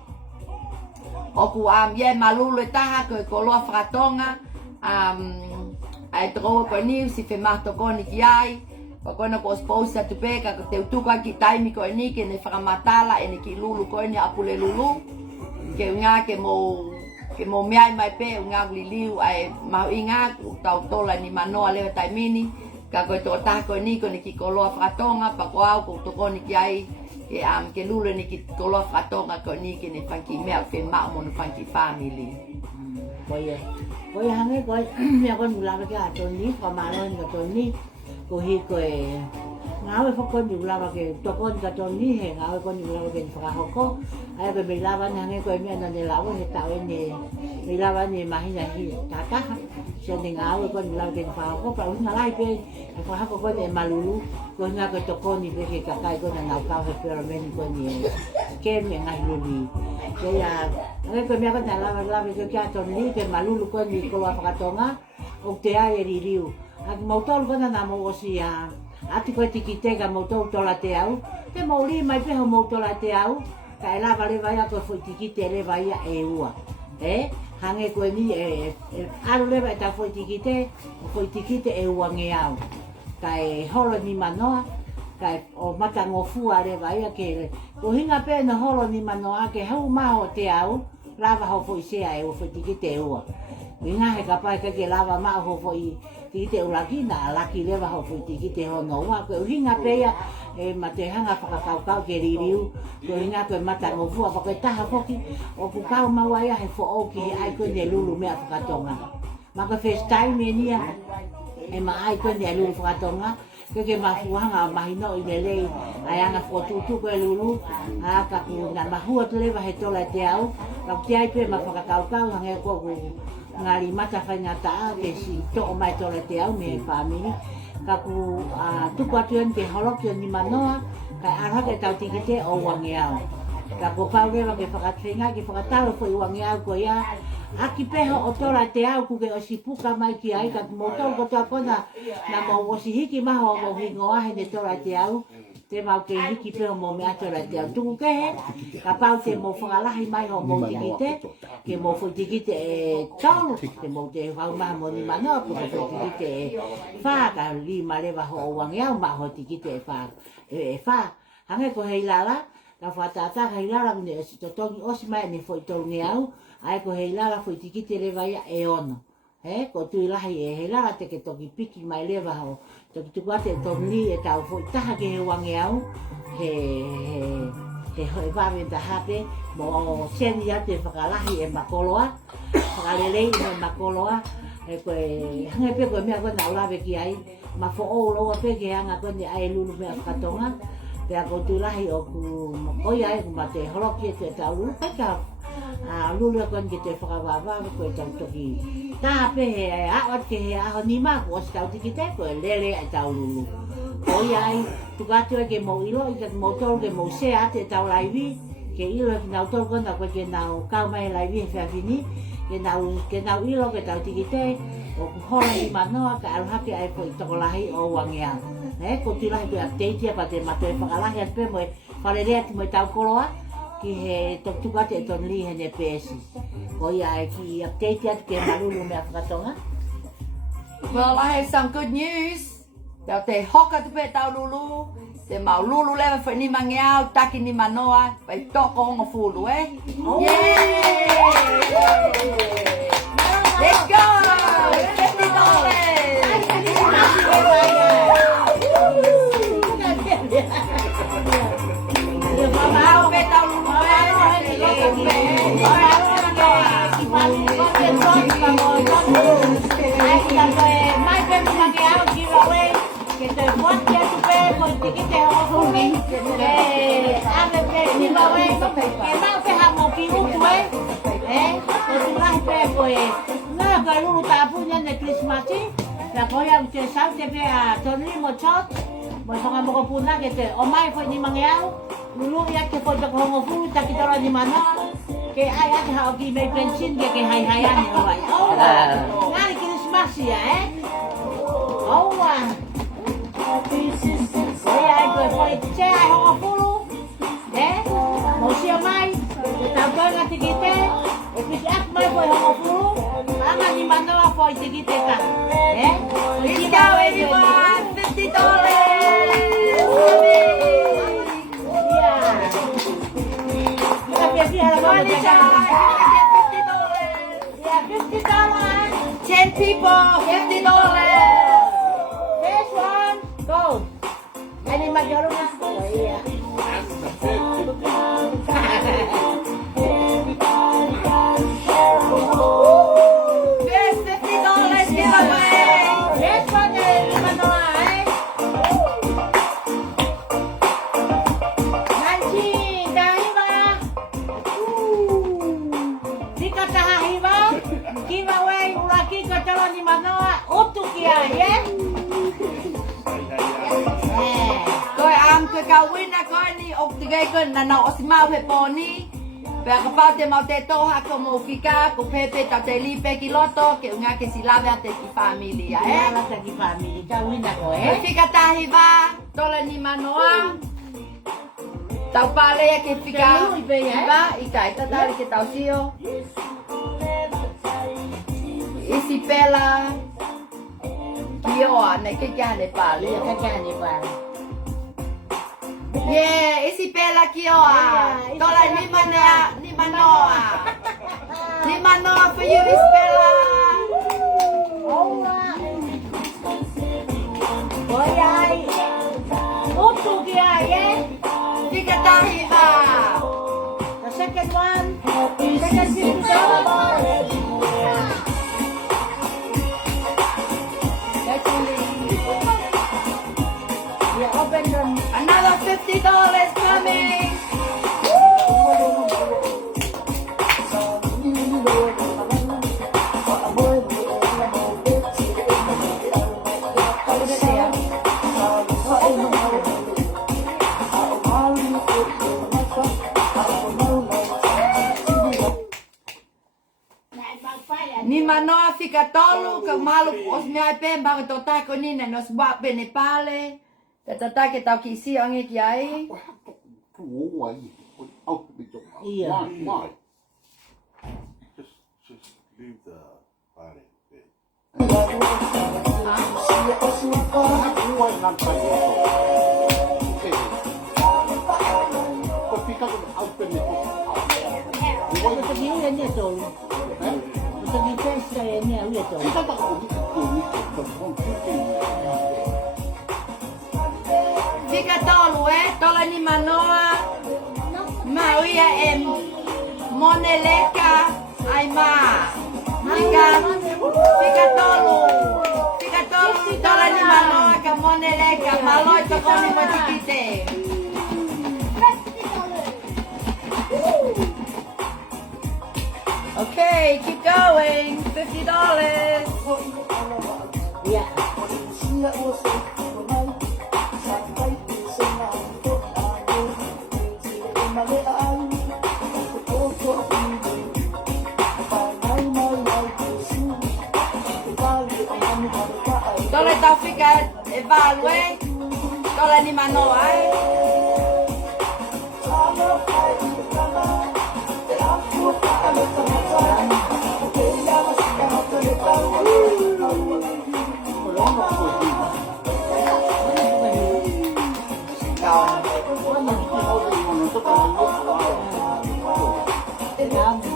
Oku ye malulu taha koe koloa whakatonga. Ai toko koe niu si whe mahtoko ni ki ai. Pakona ko sposa tupeka ko te utuka ki taimi koe ni ke ne whakamatala e ne ki lulu koe ni apule lulu. Ke unga ke mo meai mai pe unga liliu ai mau inga tau tola ni manoa lewa taimini. Ka koe toko taha koe ni ko ne ki koloa whakatonga. Pako au ko toko ni ki ai. Ke lulu ni ki koloa whatonga ko ni ke ne whanki mea whe maa mo na whanki family. Koe hange koe mea koe mulawa ke ato ni, whamaro ni kato ni, ko hi koe ngawe whako ni mulawa ke toko ni kato ni, he ngawe koe ni mulawa ke ni whakahoko, ai koe me lawa ni hange koe mea na ne lawa he tau e ne me lawa ni mahina hi tataha, sia ni ngawe koe ni mulawa ke ni whakahoko, pa uhinga lai pe, e whakahoko koe ni e malulu, koe nga koe toko ni peke kakai koe na nau kau he perameni koe ni ke me ngai luli. Kaya, koe mea koe na lawa koe kia ato ni, ke malulu koe ni koloa whakatonga, o te ai e ririu. Aki mautolu koe na mo osi a, ati koe tiki tega mautolu tola te au, te mauli mai peho mautola te au, ka e lava lewa ia koe fwoi tiki te lewa ia e ua. Hange koe ni aru lewa e ta fwoi tiki te e ua nge au. Ka e holo ni manoa, ka e o mata ngofua lewa ia ke ko hinga pe na holo ni manoa ke hau maho te au, lava ho fwoi sea e o fwoi tiki te e ua. Winga he kapai ka ke lava maho ho fwoi tiki te ulaki na laki lewa ho fwoi tiki te hono ua. Koe hinga pe ia e ma te hanga whakakaukau ke ririu, koe hinga koe mata ngofua, pa koe taha foki o ku kau maua ia he fo oki he ai koe ne lulu mea whakatonga. Ma koe first time e nia, e ma ai koe ne lulu whakatonga, koe ke mafuanga mahino i ne lei, ai anga whotutu koe lulu, a ka ku na mahua te lewa he tola te au, ka ku te ai pe ma whakakaukau, hange koe ku ngari mata whaingataa, ke si to'o mai tola te au me he whamini, ka ku tuku atuan ke holoki o ni manoa, ka arha ke tau tiki te o wangi au. Ka ku pau rewa ke whakatwhinga, ke whakataro fo i wangi au ko ia, aki peho o tola te au ku ke o si puka mai ki ai, ka ku motol ko toa kona na mau o si hiki maho o mau hingoa he ne tola te au, te mau ke hiki peho mo mea tola te au. Tuku ke he, ka pau te mo whakalahi mai ho mo tiki te, ke mo fo tiki te e tolu, te mo te whau maha mo ni manoa, ko fo tiki te e wha, ka lima lewa ho o wangi au ma ho tiki te e wha. Hange ko hei lala, ka whatata hei lala mune o si totongi osi mai ne fo i tolu nge au, ai ko hei lala fo i tiki te lewa ia e ono. Ko tui lahi e hei lala te ke toki piki mai lewa ho, toki tuku ate e tongi e tau fo i taha ke he wangi au, he hoi wawe ta hape, mo seni ate whakalahi e makoloa, whakalelei e makoloa, e koe hange pe koe mea koe na ulawe ki ai, ma fo o loa pe ke hanga koe ni ai lulu mea whakatonga, pea ko tui lahi o ku koi ai, ku ma te holoki e te tau lulu, kai ka lulu e koe ki te whakawawa, koe tau toki, tā pe he awat ke he aho ni ma, ko osi tau tiki te, koe lele ai tau lulu. Koi ai, tukatu e ke mo ilo, i ka mo tolu ke mo se ate tau laiwi, ke ilo e ki nau tolu kona koe ke nau kau mai laiwi e whiawhini, ke nau ilo ke tau tiki te o ku hola i manoa ka aruhaki ai po i tokolahi o wangia. Ko tilahi pe update ia pa te mato e whakalahi at pe mo e wharerea ki mo i tau koloa ki he toktukate e ton li hene pesi. Ko ia e ki update atu ke malulu mea whakatonga. Well, I have some good news. Tau te hoka tupe tau lulu. Te mau lulu lewa whai ni mangeau, taki ni manoa, whai toko hongo fulu, eh? Yay! Let's go! ke ai ate hao ki mai pensin ke hai hai ani oi. Oh, ngari Christmas ya Oh wa. Ai ai ko foi che ai ho fulu. Mo sia mai. Ta ko ngati kite. E piti ak mai foi ho fulu. Anga ni manoa foi kite ka. Let's go everyone. $50. $10 people, $50. This one, go. Any majority? Oh, yeah. Yes, $50 giveaway. This one is Manoa, 19, Dahiba. Tika Tahiba. Giveaway, Uraki Katala ni Manoa, Utukia, yeah? Koi am ke kawin na koi ni ok tigay ko na na osimau he poni. Pea kapau te mau te toha ko mo fika ko pepe ta te lipe ki loto ke unga ke silave ate ki familia Ala ta ki family, kawin ako Fika tahi ba tola ni manoa. Tau pale ya ke fika. Ba ikai ta tali ke tau sio. Isi pela. Kioa ne ke kane pale. Ka kane pale. Yeah, isi pela kioa. Tola ni manoa. Ni manoa for you, Isabella. Oi, ai. Utu kia, yeah? Fika tahi ba. The second one. Second $50. Yeah, open them. Another $50 coming. Ni manoa fika tolu ka malu os mea pe ba to ta ko ni na nos ba pe ne pale. Ta ta ke tau ki si ange ki ai. Iya. Why? Just leave the body bit. Ito gini niya tol. Ito gini test kaya niya ulit tol. Fika tolu tola ni manoa. Maria em moneleka ai ma. Fika tolu tola ni manoa ka moneleka maloi to koni matikite. Okay, keep going. $50. Yeah. tau fika e valu e. Tola ni manoa e.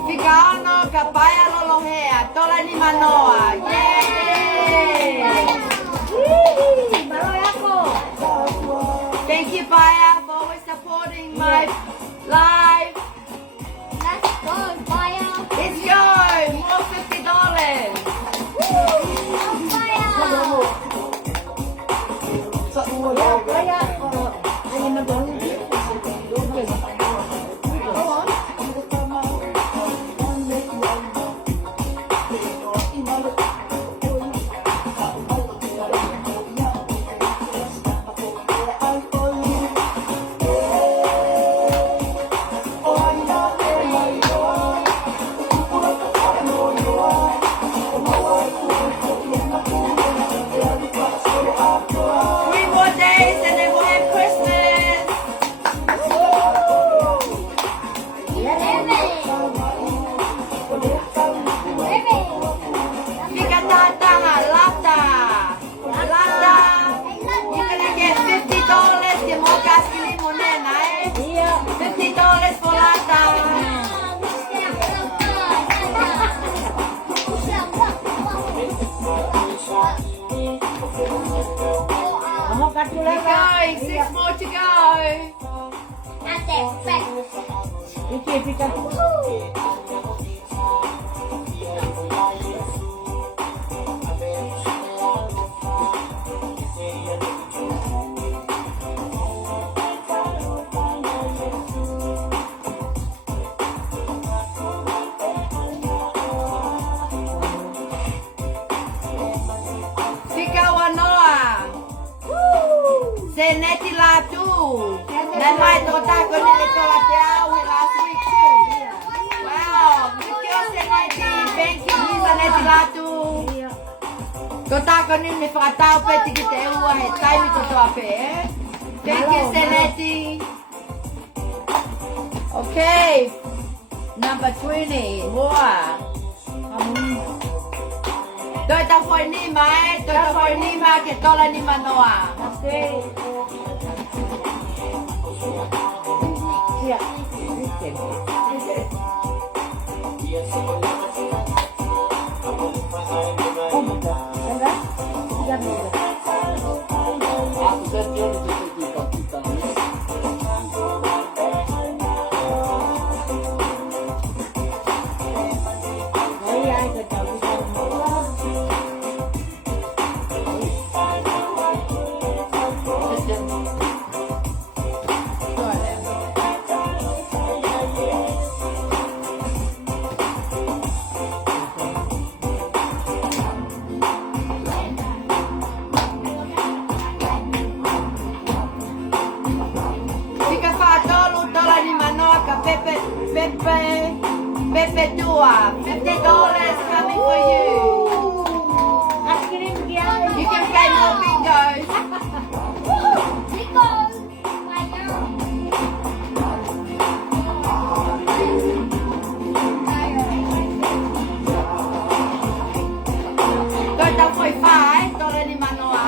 Fika ono kapaya lolohea. Tola ni manoa. Yay! Thank you, Paya, for always supporting my live. Let's go, Fire! It's yours. More $50. Three more days and then we'll have Christmas. Fika tata lata. Lata. You're gonna get $50. Que mo gaspili mo nena, eh? $50 for lata. Keep going. 6 more to go. Fika wanoa. Seneti latu. Dan mai tota ko ni ko atiao last week too. Wow, thank you Seneti. Thank you Seneti latu. Tota ko ni me fatao pe tikite ua he tai ko to ape. Thank you Seneti. Okay. Number 20. More. Tôi ta phơi ni mai, tôi ta phơi ni mai ke tola ni manoa. Fika fatolu tola ni manoa ka Pepe Dua. $50 coming for you. You can play more bingos. Tôi ta phơi phai, tola ni manoa.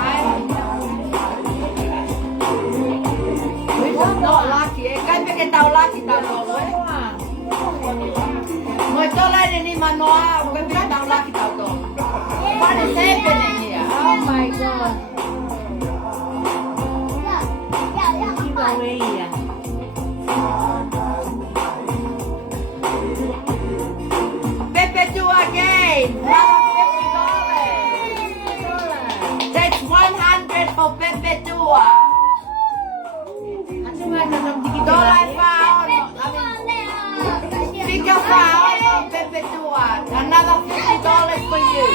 Not lucky, eh? Kai peke tau lucky tau tolo, eh? Moi tola ni manoa, kai peke tau lucky tau tolo. What is happening here? Oh my God. Pepe do again. $50. That's 100 for Pepe Dua. Dollar found. Fika found Pepe Dua. Another $50 for you.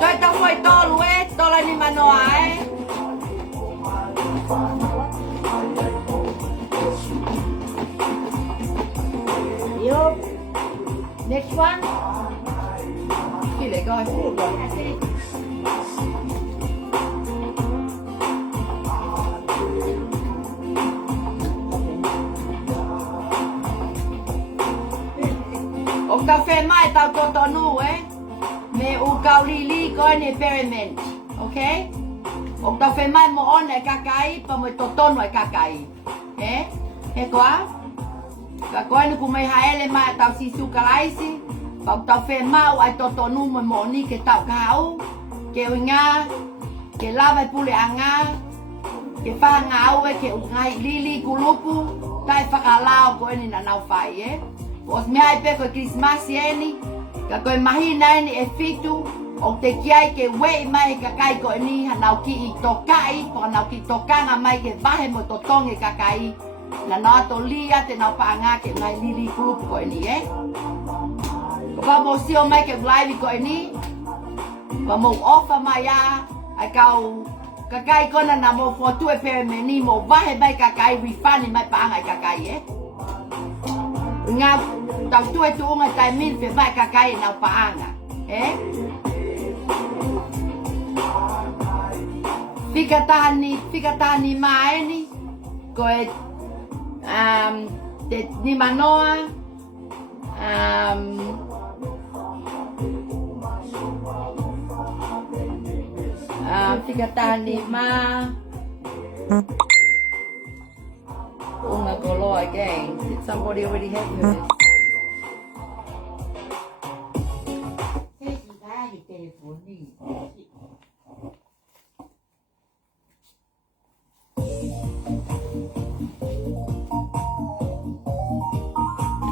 Tôi tao phải to luôn ấy, to là ni mà nói. tau whē mai tau totonu, me u kaulili koe ni experiment, okay? O tau whē mai mo ona e kakai, pa mo totonu e kakai, he koa? Ka koe ni ku mei haele mai tau sisu kalaisi, pa tau whē mau ai totonu mo mo ni ke tau kahau, ke uinga, ke lawa pule anga, ke whanga aue, ke ngai lili kulupu, tai whakalao koe ni na nau whai, Os mea i pe koe Christmas eni, ka koe mahina eni e fitu, o te kiai ke wei mai kakai koe ni hanau ki i tokai, po hanau ki tokanga mai ke vahe mo totonge kakai, na no ato lia te nau paanga ke ngai lili kulupu koe ni, Ko pa mo sio mai ke live koe ni, pa mo ofa mai a, ai kau kakai kona na mo fotu e pere me ni mo vahe mai kakai, wifani mai paanga i kakai, Nga tau tue tu unga tai min fe mai kakai nau paanga, Fika tahani maeni, koe te ni manoa, fika tahani ma, Unga koloa again. Did somebody already have hers?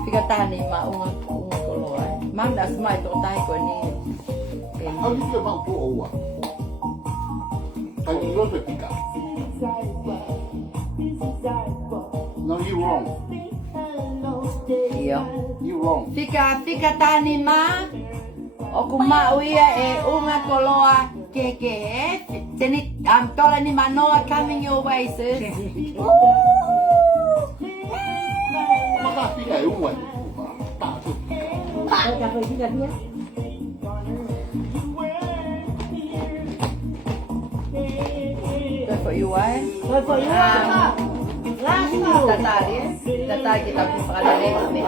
Fica tani ma unga koloa. Mang das mai to tai ko ni. How did you about to over? Can you not pick up? No, you wrong. Iyo. You wrong. Fika tani ma. O kuma uia e unga koloa ke Teni tola ni manoa coming your way, sis. Maka pica e uma. Tá, Dah pergi dah dia. Good for you, Good for you. Last one. Tatar kita pergi pakalale kami,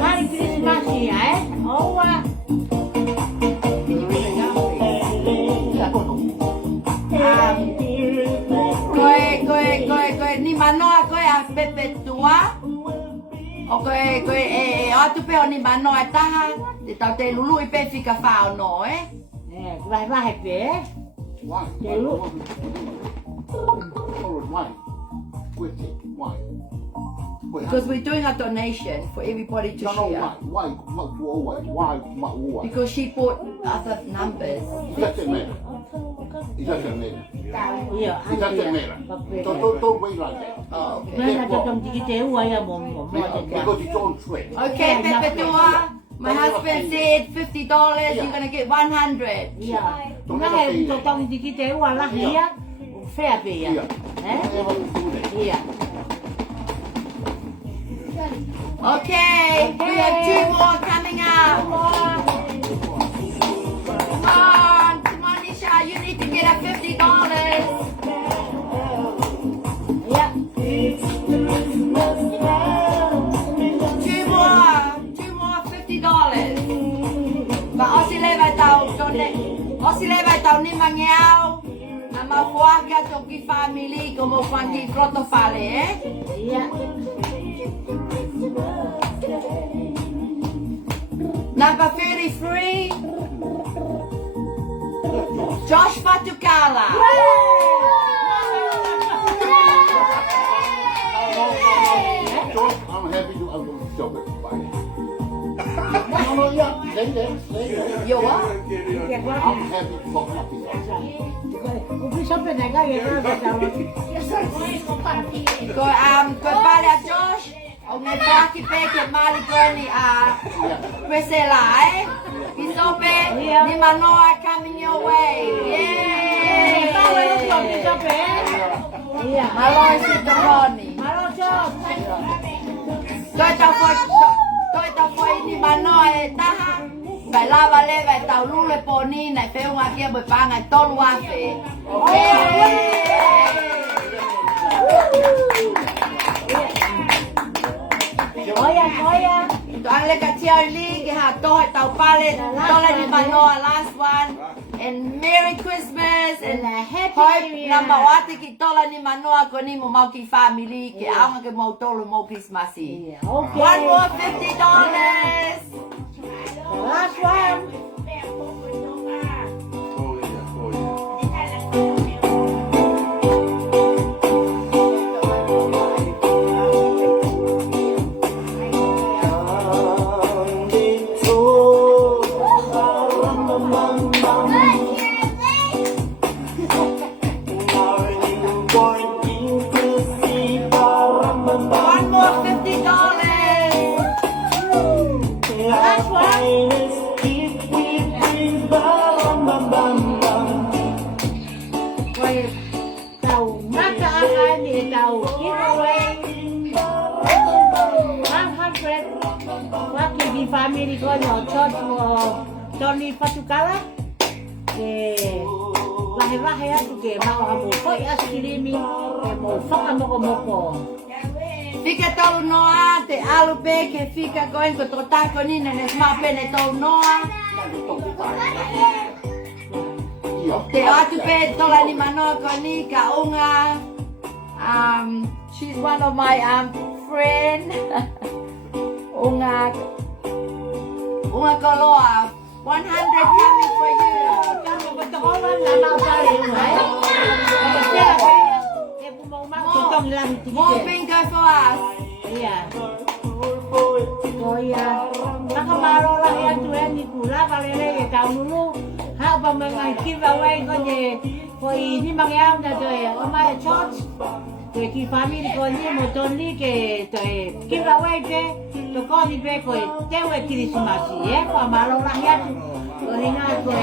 Merry Christmas ya, Oh, Koe ni manoa koe a pepe tua. O koe atu pe o ni manoa taha. Te tau te lulu I pe fika whao no, vai vai pe. why? They look. Why? Why? Because we're doing a donation for everybody to No, share. why? Because she bought other numbers. It doesn't matter. It doesn't matter. Iya, It doesn't matter. Don't wait like that. Oh, okay. Mana cakap kita ya mau Because it's on trade. Okay, Pepe Tua. My husband said $50. You're gonna get 100. Iya. Mana totong kita lah ya. Fair pe ya. Never do that. Iya. Okay, we have 2 more coming out. Come on, Nisha, you need to get a $50. Iya. 2 more $50. Và Osile vai tau ni mangiao. Na mafuaka toki family como fangi proto fale, Iya. Number 33. Josh Fatukala. George, I'm happy to stop it. Bye. No, yeah. Stay there. You what? I'm happy for happy. Upi sampai naga ya kalau Koi bale a Josh. O ngai paki pe ke mali granny a Priscilla, Isope, ni manoa coming your way. Yay! Iya. Malo si Tony. Halo, Jos. Toi ta foi ni manoa e taha. Vai lava le vai tau lule poni na pe unha kia bo panga tolu afe. Okay. Koya. To ang leka Charlie, gihato at tao palit. Tola ni Manoa, last one. And Merry Christmas. And Happy hope New Year. na mawati ki tola ni Manoa ko ni mo mau ki family. Ki ang ke mau tolo mau Christmasi. Okay. One more $50. The last one. Oh yeah, oh yeah. One more $50. Last one. Koy tàu maka akan di tàu giveaway 100 waktu di family ko no church mo Tony Patukala lahi-lahi aku ke mau amo ko askirimi ke mo faka mo Fika tolu noa, te alu pe ke fika koen ko tota ko ni na nesma pe ne tolu noa. Te atu pe tola ni manoa ko ni ka unga. She's one of my friend. unga koloa. 100 coming for you. kamu betul na mau pare mai Tutong lang More finger for us. iya Koya nakamaro lang yan tuyan ni kula kalele ya tahun dulu hak pemain giveaway ko je ko ini mangyam na to ya my church ko ki family ko ni moton ni ke to giveaway ke to ko ni be ko tewe Christmas ya ko maro lang yan ko ringa ko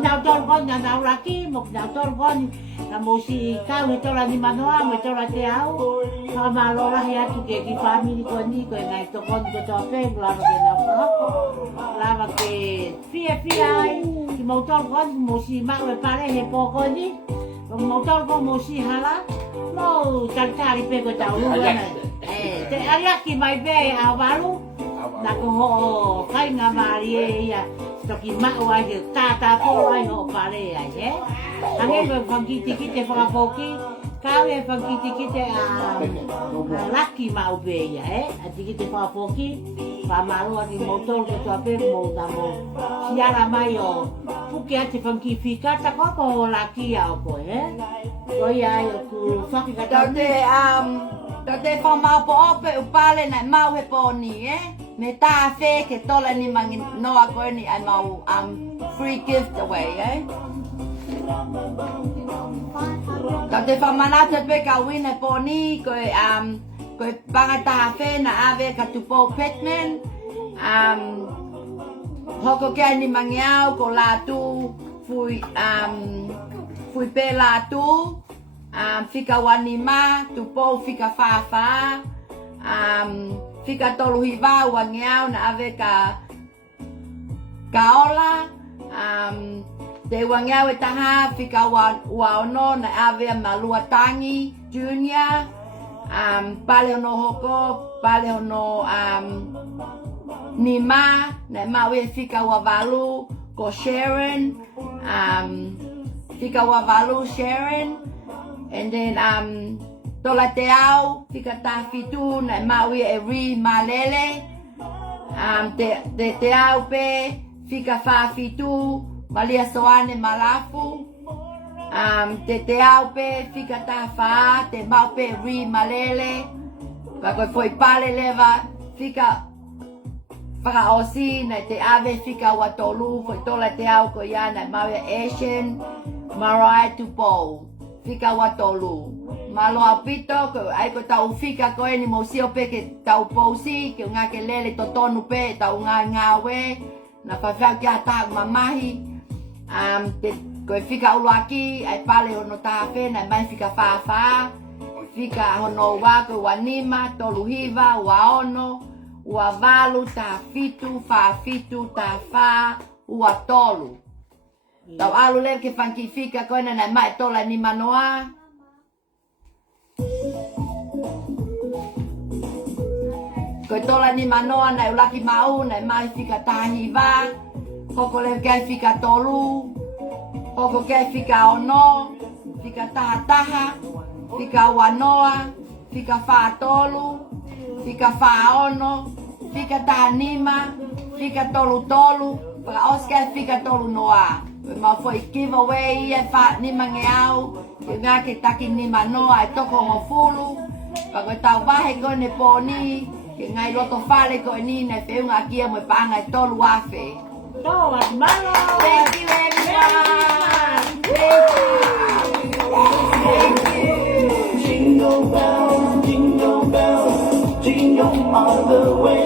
nào tròn con nhà nào laki một nào tròn con là một si cao người cho là đi mà nó người cho là téo họ mà lo là hay tu cái family con đi cái này to con cho phê là cái nào đó là mà cái phía ai thì một tròn con một si mang về pare hay po con đi một tròn con một si hala nó chẳng chả đi về cái tàu luôn này cái ariaki mai về áo baru là có họ khai ngà Maria toki mau ai tata po ai ho pare ai ange ko fangkiti whakapoki kawe fangkiti laki mau be ya atikite whakapoki pamaru ani motor ko tape mo damo siara mai o puke ate fangkifika ta ko laki ya ko ko ya yo ku fakika Tote whamau po ope upale na mau he poni me tā whē ke tola ni mangi noa koe ni ai mau free gift away Tote whamanata pe ka wina poni koe koe panga tā whē na awe ka tupo Petman hoko kia ni mangi au ko lātu fui pe lātu fika wanima, tupo fika fafa, fika tolu hiva wangiao na ave kaola, te wangiao e taha fika waono na ave malua tangi, junior, pale ono hoko, pale ono nima, na mawe fika wavalu, ko Sharon, fika wavalu Sharon, and then tola te au fika tafitu na maui e ri malele te au pe fika fafitu malia soane malafu te au pe fika tafa te mau pe ri malele kako foi pale leva fika Whaka osi na te ave fika watolu foi tola te au ko ia na maui Asian Marai Tupo fika watolu. Malo apito ko ai ko tau fika ko ni mo sio pe ke tau posi ke nga ke lele to tonu pe tau nga we na fa fa ke ata mamahi te ko fika uaki ai pale ono ta fe na mai fika fa fika hono wa ko wanima tolu hiva wa ono wa valu ta fitu ta fa wa tolu. Tau alu le ke fangkifika ko na mai tola ni manoa. Koe tola ni manoa nai ulaki mau nai mai fika tahi wa. Hoko le kai fika tolu. Hoko kai fika ono. Fika taha taha. Fika wanoa. Fika faa tolu. Fika faa ono. Fika taha nima. Fika tolu tolu. Paka oskai fika tolu noa. Ma foi giveaway e fa nima nge au. Ke ngā ke taki nima noa e toko mo fulu. Paka tau wahe kone pōni. Ke ngai loto whale ko ni nei whiunga kia mo pāngai tolu awhe. Toa malo. Thank you everyone. Thank you. Jingle bells, jingle bells, jingle all the way.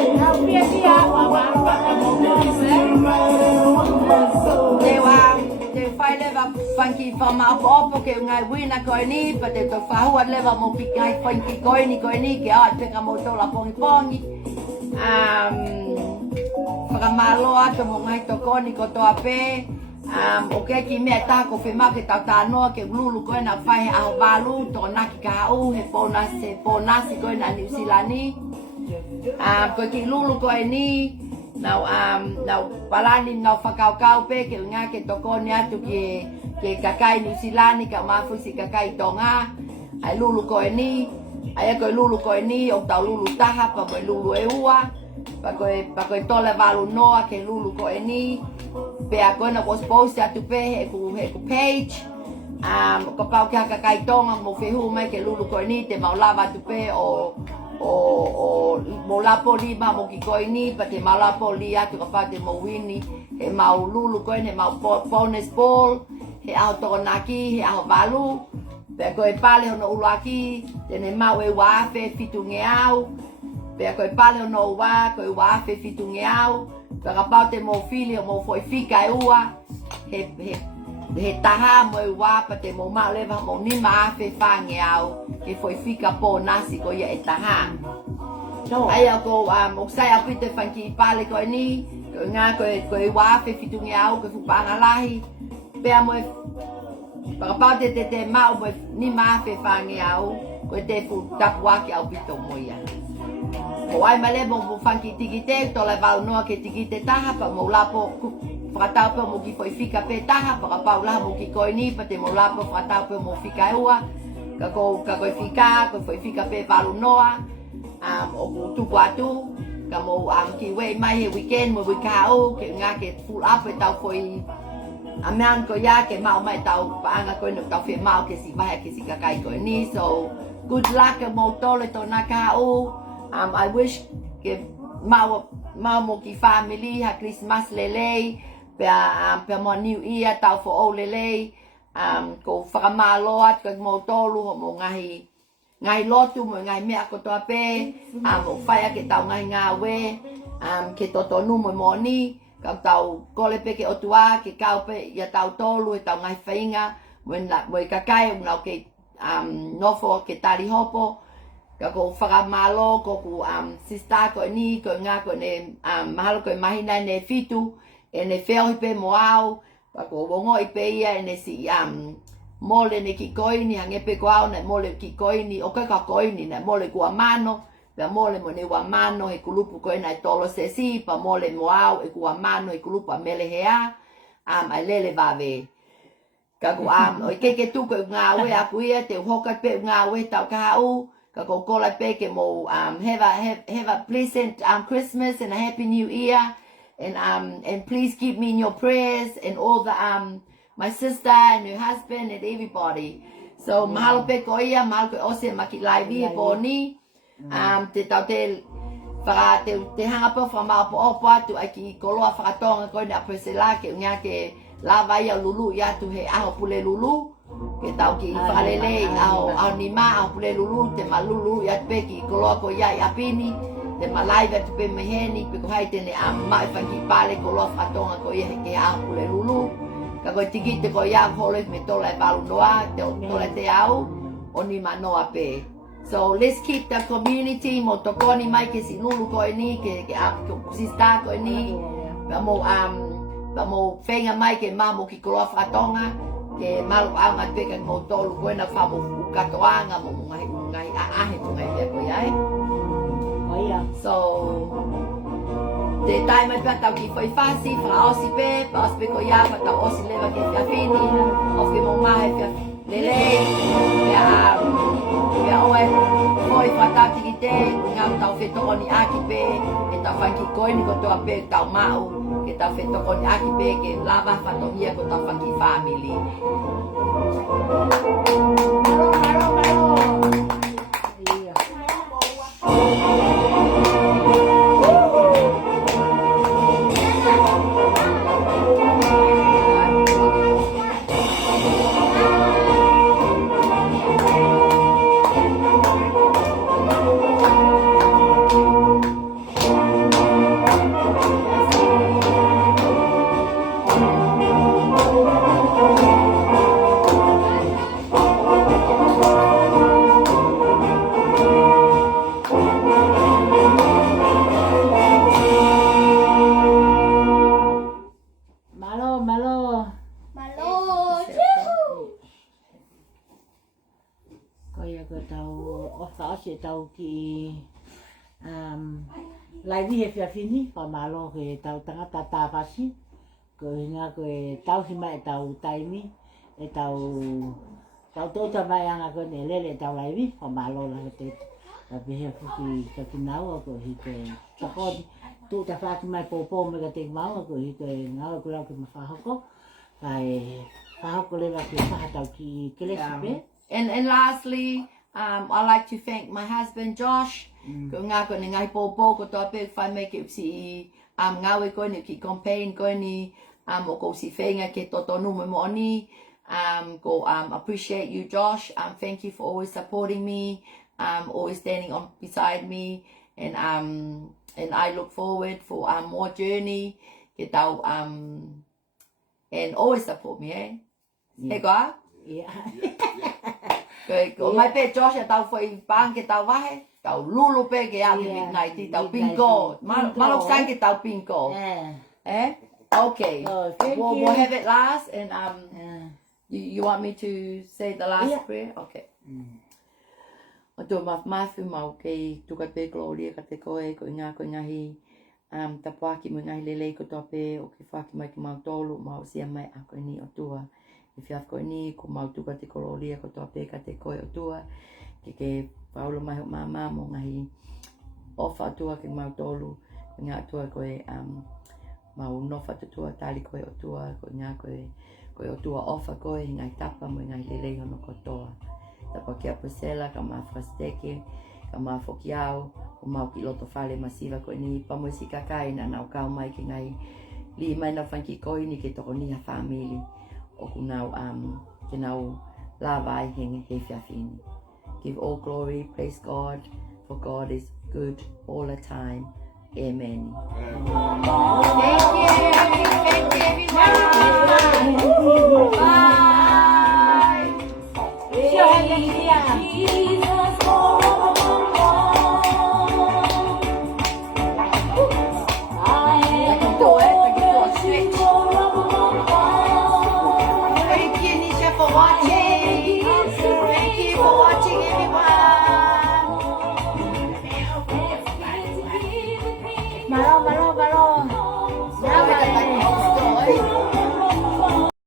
Te whai lewa whanki whamaupo opo ke ngai wina koe ni, pa te to whahua lewa mo ki ngai whanki koe ni ke ai peka mo tola pongi pongi. Whakamaloa to mo ngai to koni ko toa pe. O ke ki mea tako whemau ke tau tānoa ke lulu koe na whai aho walu, to naki ka au, he pōnasi koe na New Zealandi. Koe ki lulu koe ni, nau palani nau whakaukau pe ke ngā ke tokoni atu ke kakai New Zealandi ka mafusi kakai tonga. Ai lulu koe ni, ai koe lulu koe ni, o tau lulu taha pa koe lulu e ua. Pa koe tole walu noa ke lulu koe ni. Pe a koe na was post atu pe he ku page. Ko pau ke kakai tonga mo whehu mai ke lulu koe ni te maulawa atu pe o mo lapo li ma mo ki koe ni pa te malapo li atu ka pa te mo wini he mau lulu koe ne mau bonus ball he au toko naki he au walu pe koe pale hono ulaki tene mau e wafe fitu nge au pe koe pale hono ua koe wafe fitu nge au pe ka pa te mo fili o mo foi fika e ua he taha mo e wapa te mo mau lewa mo ni maafe whange au ke foi fika po nasi ko ia e taha. Ai au ko o sai a pite whanki i pale koe ni, ko ngā koe wafe fitungi au koe fupanga lahi, pea mo e pakapau te mau mo ni maafe whange au, koe te fu tapu wake au pito mo ia. Ko ai male mo whanki tiki te, tola wau noa ke tiki te taha pa mo lapo whakatau pe mo ki foi fika pe taha, pakapau laha mo ki koe ni, pa te mo lapo whakatau pe mo fika e ua, ka koe fika, koe foi fika pe walu noa, o tuku atu, ka mo ki wei mai he weekend mo wikau, ke ngā ke full up e tau foi amean ko ia ke mau mai tau paanga koe no tau whi mau ke si wahe ke si kakai koe ni, so good luck mo tole to na kau, I wish ke mau mo ki family ha Christmas lelei, pe mo New Year tau fo o lelei, ko whakamaloa ko mo tolu mo ngai lotu mo ngai mea ko toa pe, o whaia ke tau ngai ngā we, ke totonu mo moni, ka tau kole pe ke otua, ke kau pe ia tau tolu e tau ngai whainga, mo i kakai nau ke nofo ke tari hopo, ka ko whakamalo ko ku sista ko ni, ko ngā ko ne mahalo ko mahina ne fitu, e ne wheohi pe mo au, ka ko wongo i pe ia e ne si mole ne ki koini hange pe koau na mole ki koini o ka koini na mole kua mano pe mole mo ne wa mano e kulupu koina e tolo se si pa mole mo au e kua mano e kulupu a mele hea ai lele vave ka ku o ke tu ko nga we a kuia te hoka pe nga we tau ka au ka ko kola pe ke mo have a pleasant Christmas and a happy new year and please keep me in your prayers and all the my sister and her husband and everybody. So mahalo pe ko ia, mahalo pe ose maki laivi e poni. Te tau te hanga po whamau po opo atu ai ki koloa whakatonga koe na presela ke ngā ke lava ia lulu ia tu he aho pule lulu. Ke tau ki whalele aho ni ma aho pule lulu te malulu ia pe ki koloa ko ia i apini. Te malaiva tu pe meheni pe ko hai tene mai whanki pale koloa whakatonga ko ia ke aho pule lulu. Ka koe tiki te koe iau hole me tola e walu noa, te tola te au, o ni manoa pe. So let's keep the community, mo tokoni mai ke si lulu koe ni, ke sista koe ni, pa mo whenga mai ke mamo ki koloa whakatonga, ke malu au ngai peka mo tolu koe na wha mo ukatoanga mo ngai aahe mo ngai mea koe ai. ia. So, te tai mai pia tau ki foi fasi, fa osi pe, pa osi pe ko ia, pa tau osi leva ki fia fini, of ke mo mahe fia lele, pia oe, foi fa tati ki te, ngam tau whetoko ni aki pe, e tau whanki koe ni ko toa pe tau mau, ke tau whetoko ni aki pe, ke lava whatohia ko tau whanki family. Ia. Malo, malo. Malo. Koia ko tau ofa ose tau ki laivi he whiawhini, wha malo ke tau tangata tāwhasi. Ko hinga ko e tau hima e tau taimi, e tau tauta mai anga ko ne lele tau laivi, wha malo la te pihe fuki ka kinaua ko hi ke takoni. Tu ta whaki mai pōpō me ka te maua ko hi ke ngaua ko lau ki mawhahoko. Kai whahoko lewa ki whahatau ki kelesipe. And lastly, I'd like to thank my husband Josh. Ko ngā ko ni ngai pōpō ko toa pe whai me ke usi ngawe ko ni ki campaign ko ni o ko si whenga ke totonu me mo ni. Ko appreciate you Josh. Thank you for always supporting me, always standing on beside me, and I look forward for more journey. Ke tau and always support me, eh? Yeah. Hey ko? Yeah. Ko mai pe Josh tau foi pang ke tau wahe, tau lulu pe ke a midnight ti tau pinko. Malok sang ke tau pinko. Eh? Okay. Oh, thank you. We'll have it last, and you want me to say the last Yeah. prayer? Okay. O tō mafu mau kei tuka pe gloria ka te koe ko inga hi tapuaki mo ngahi lelei ko tō pe o ke whaki mai ki mau tolu mau sia mai a koe ni o tua. I whiaf koe ni ko mau tuka te gloria ko tō pe ka te koe o tua. Ke paulo mai ho mama mo ngahi ofa tua ki mau tolu. Ngā tua koe mau nofa te tua tali koe o tua ko ngā koe o tua ofa koe ngai tapa mo ngahi lelei hono ko toa. Tapa kia pusela, ka maa frasteke, ka maa fokiao, o mau ki loto whale masiva koe ni pamoisi kakai na nau kau mai ki ngai li mai na whanki koe ni ke toko niha whamili o ku nau ke nau la vai henge he whiawhini. Give all glory, praise God, for God is good all the time. Amen.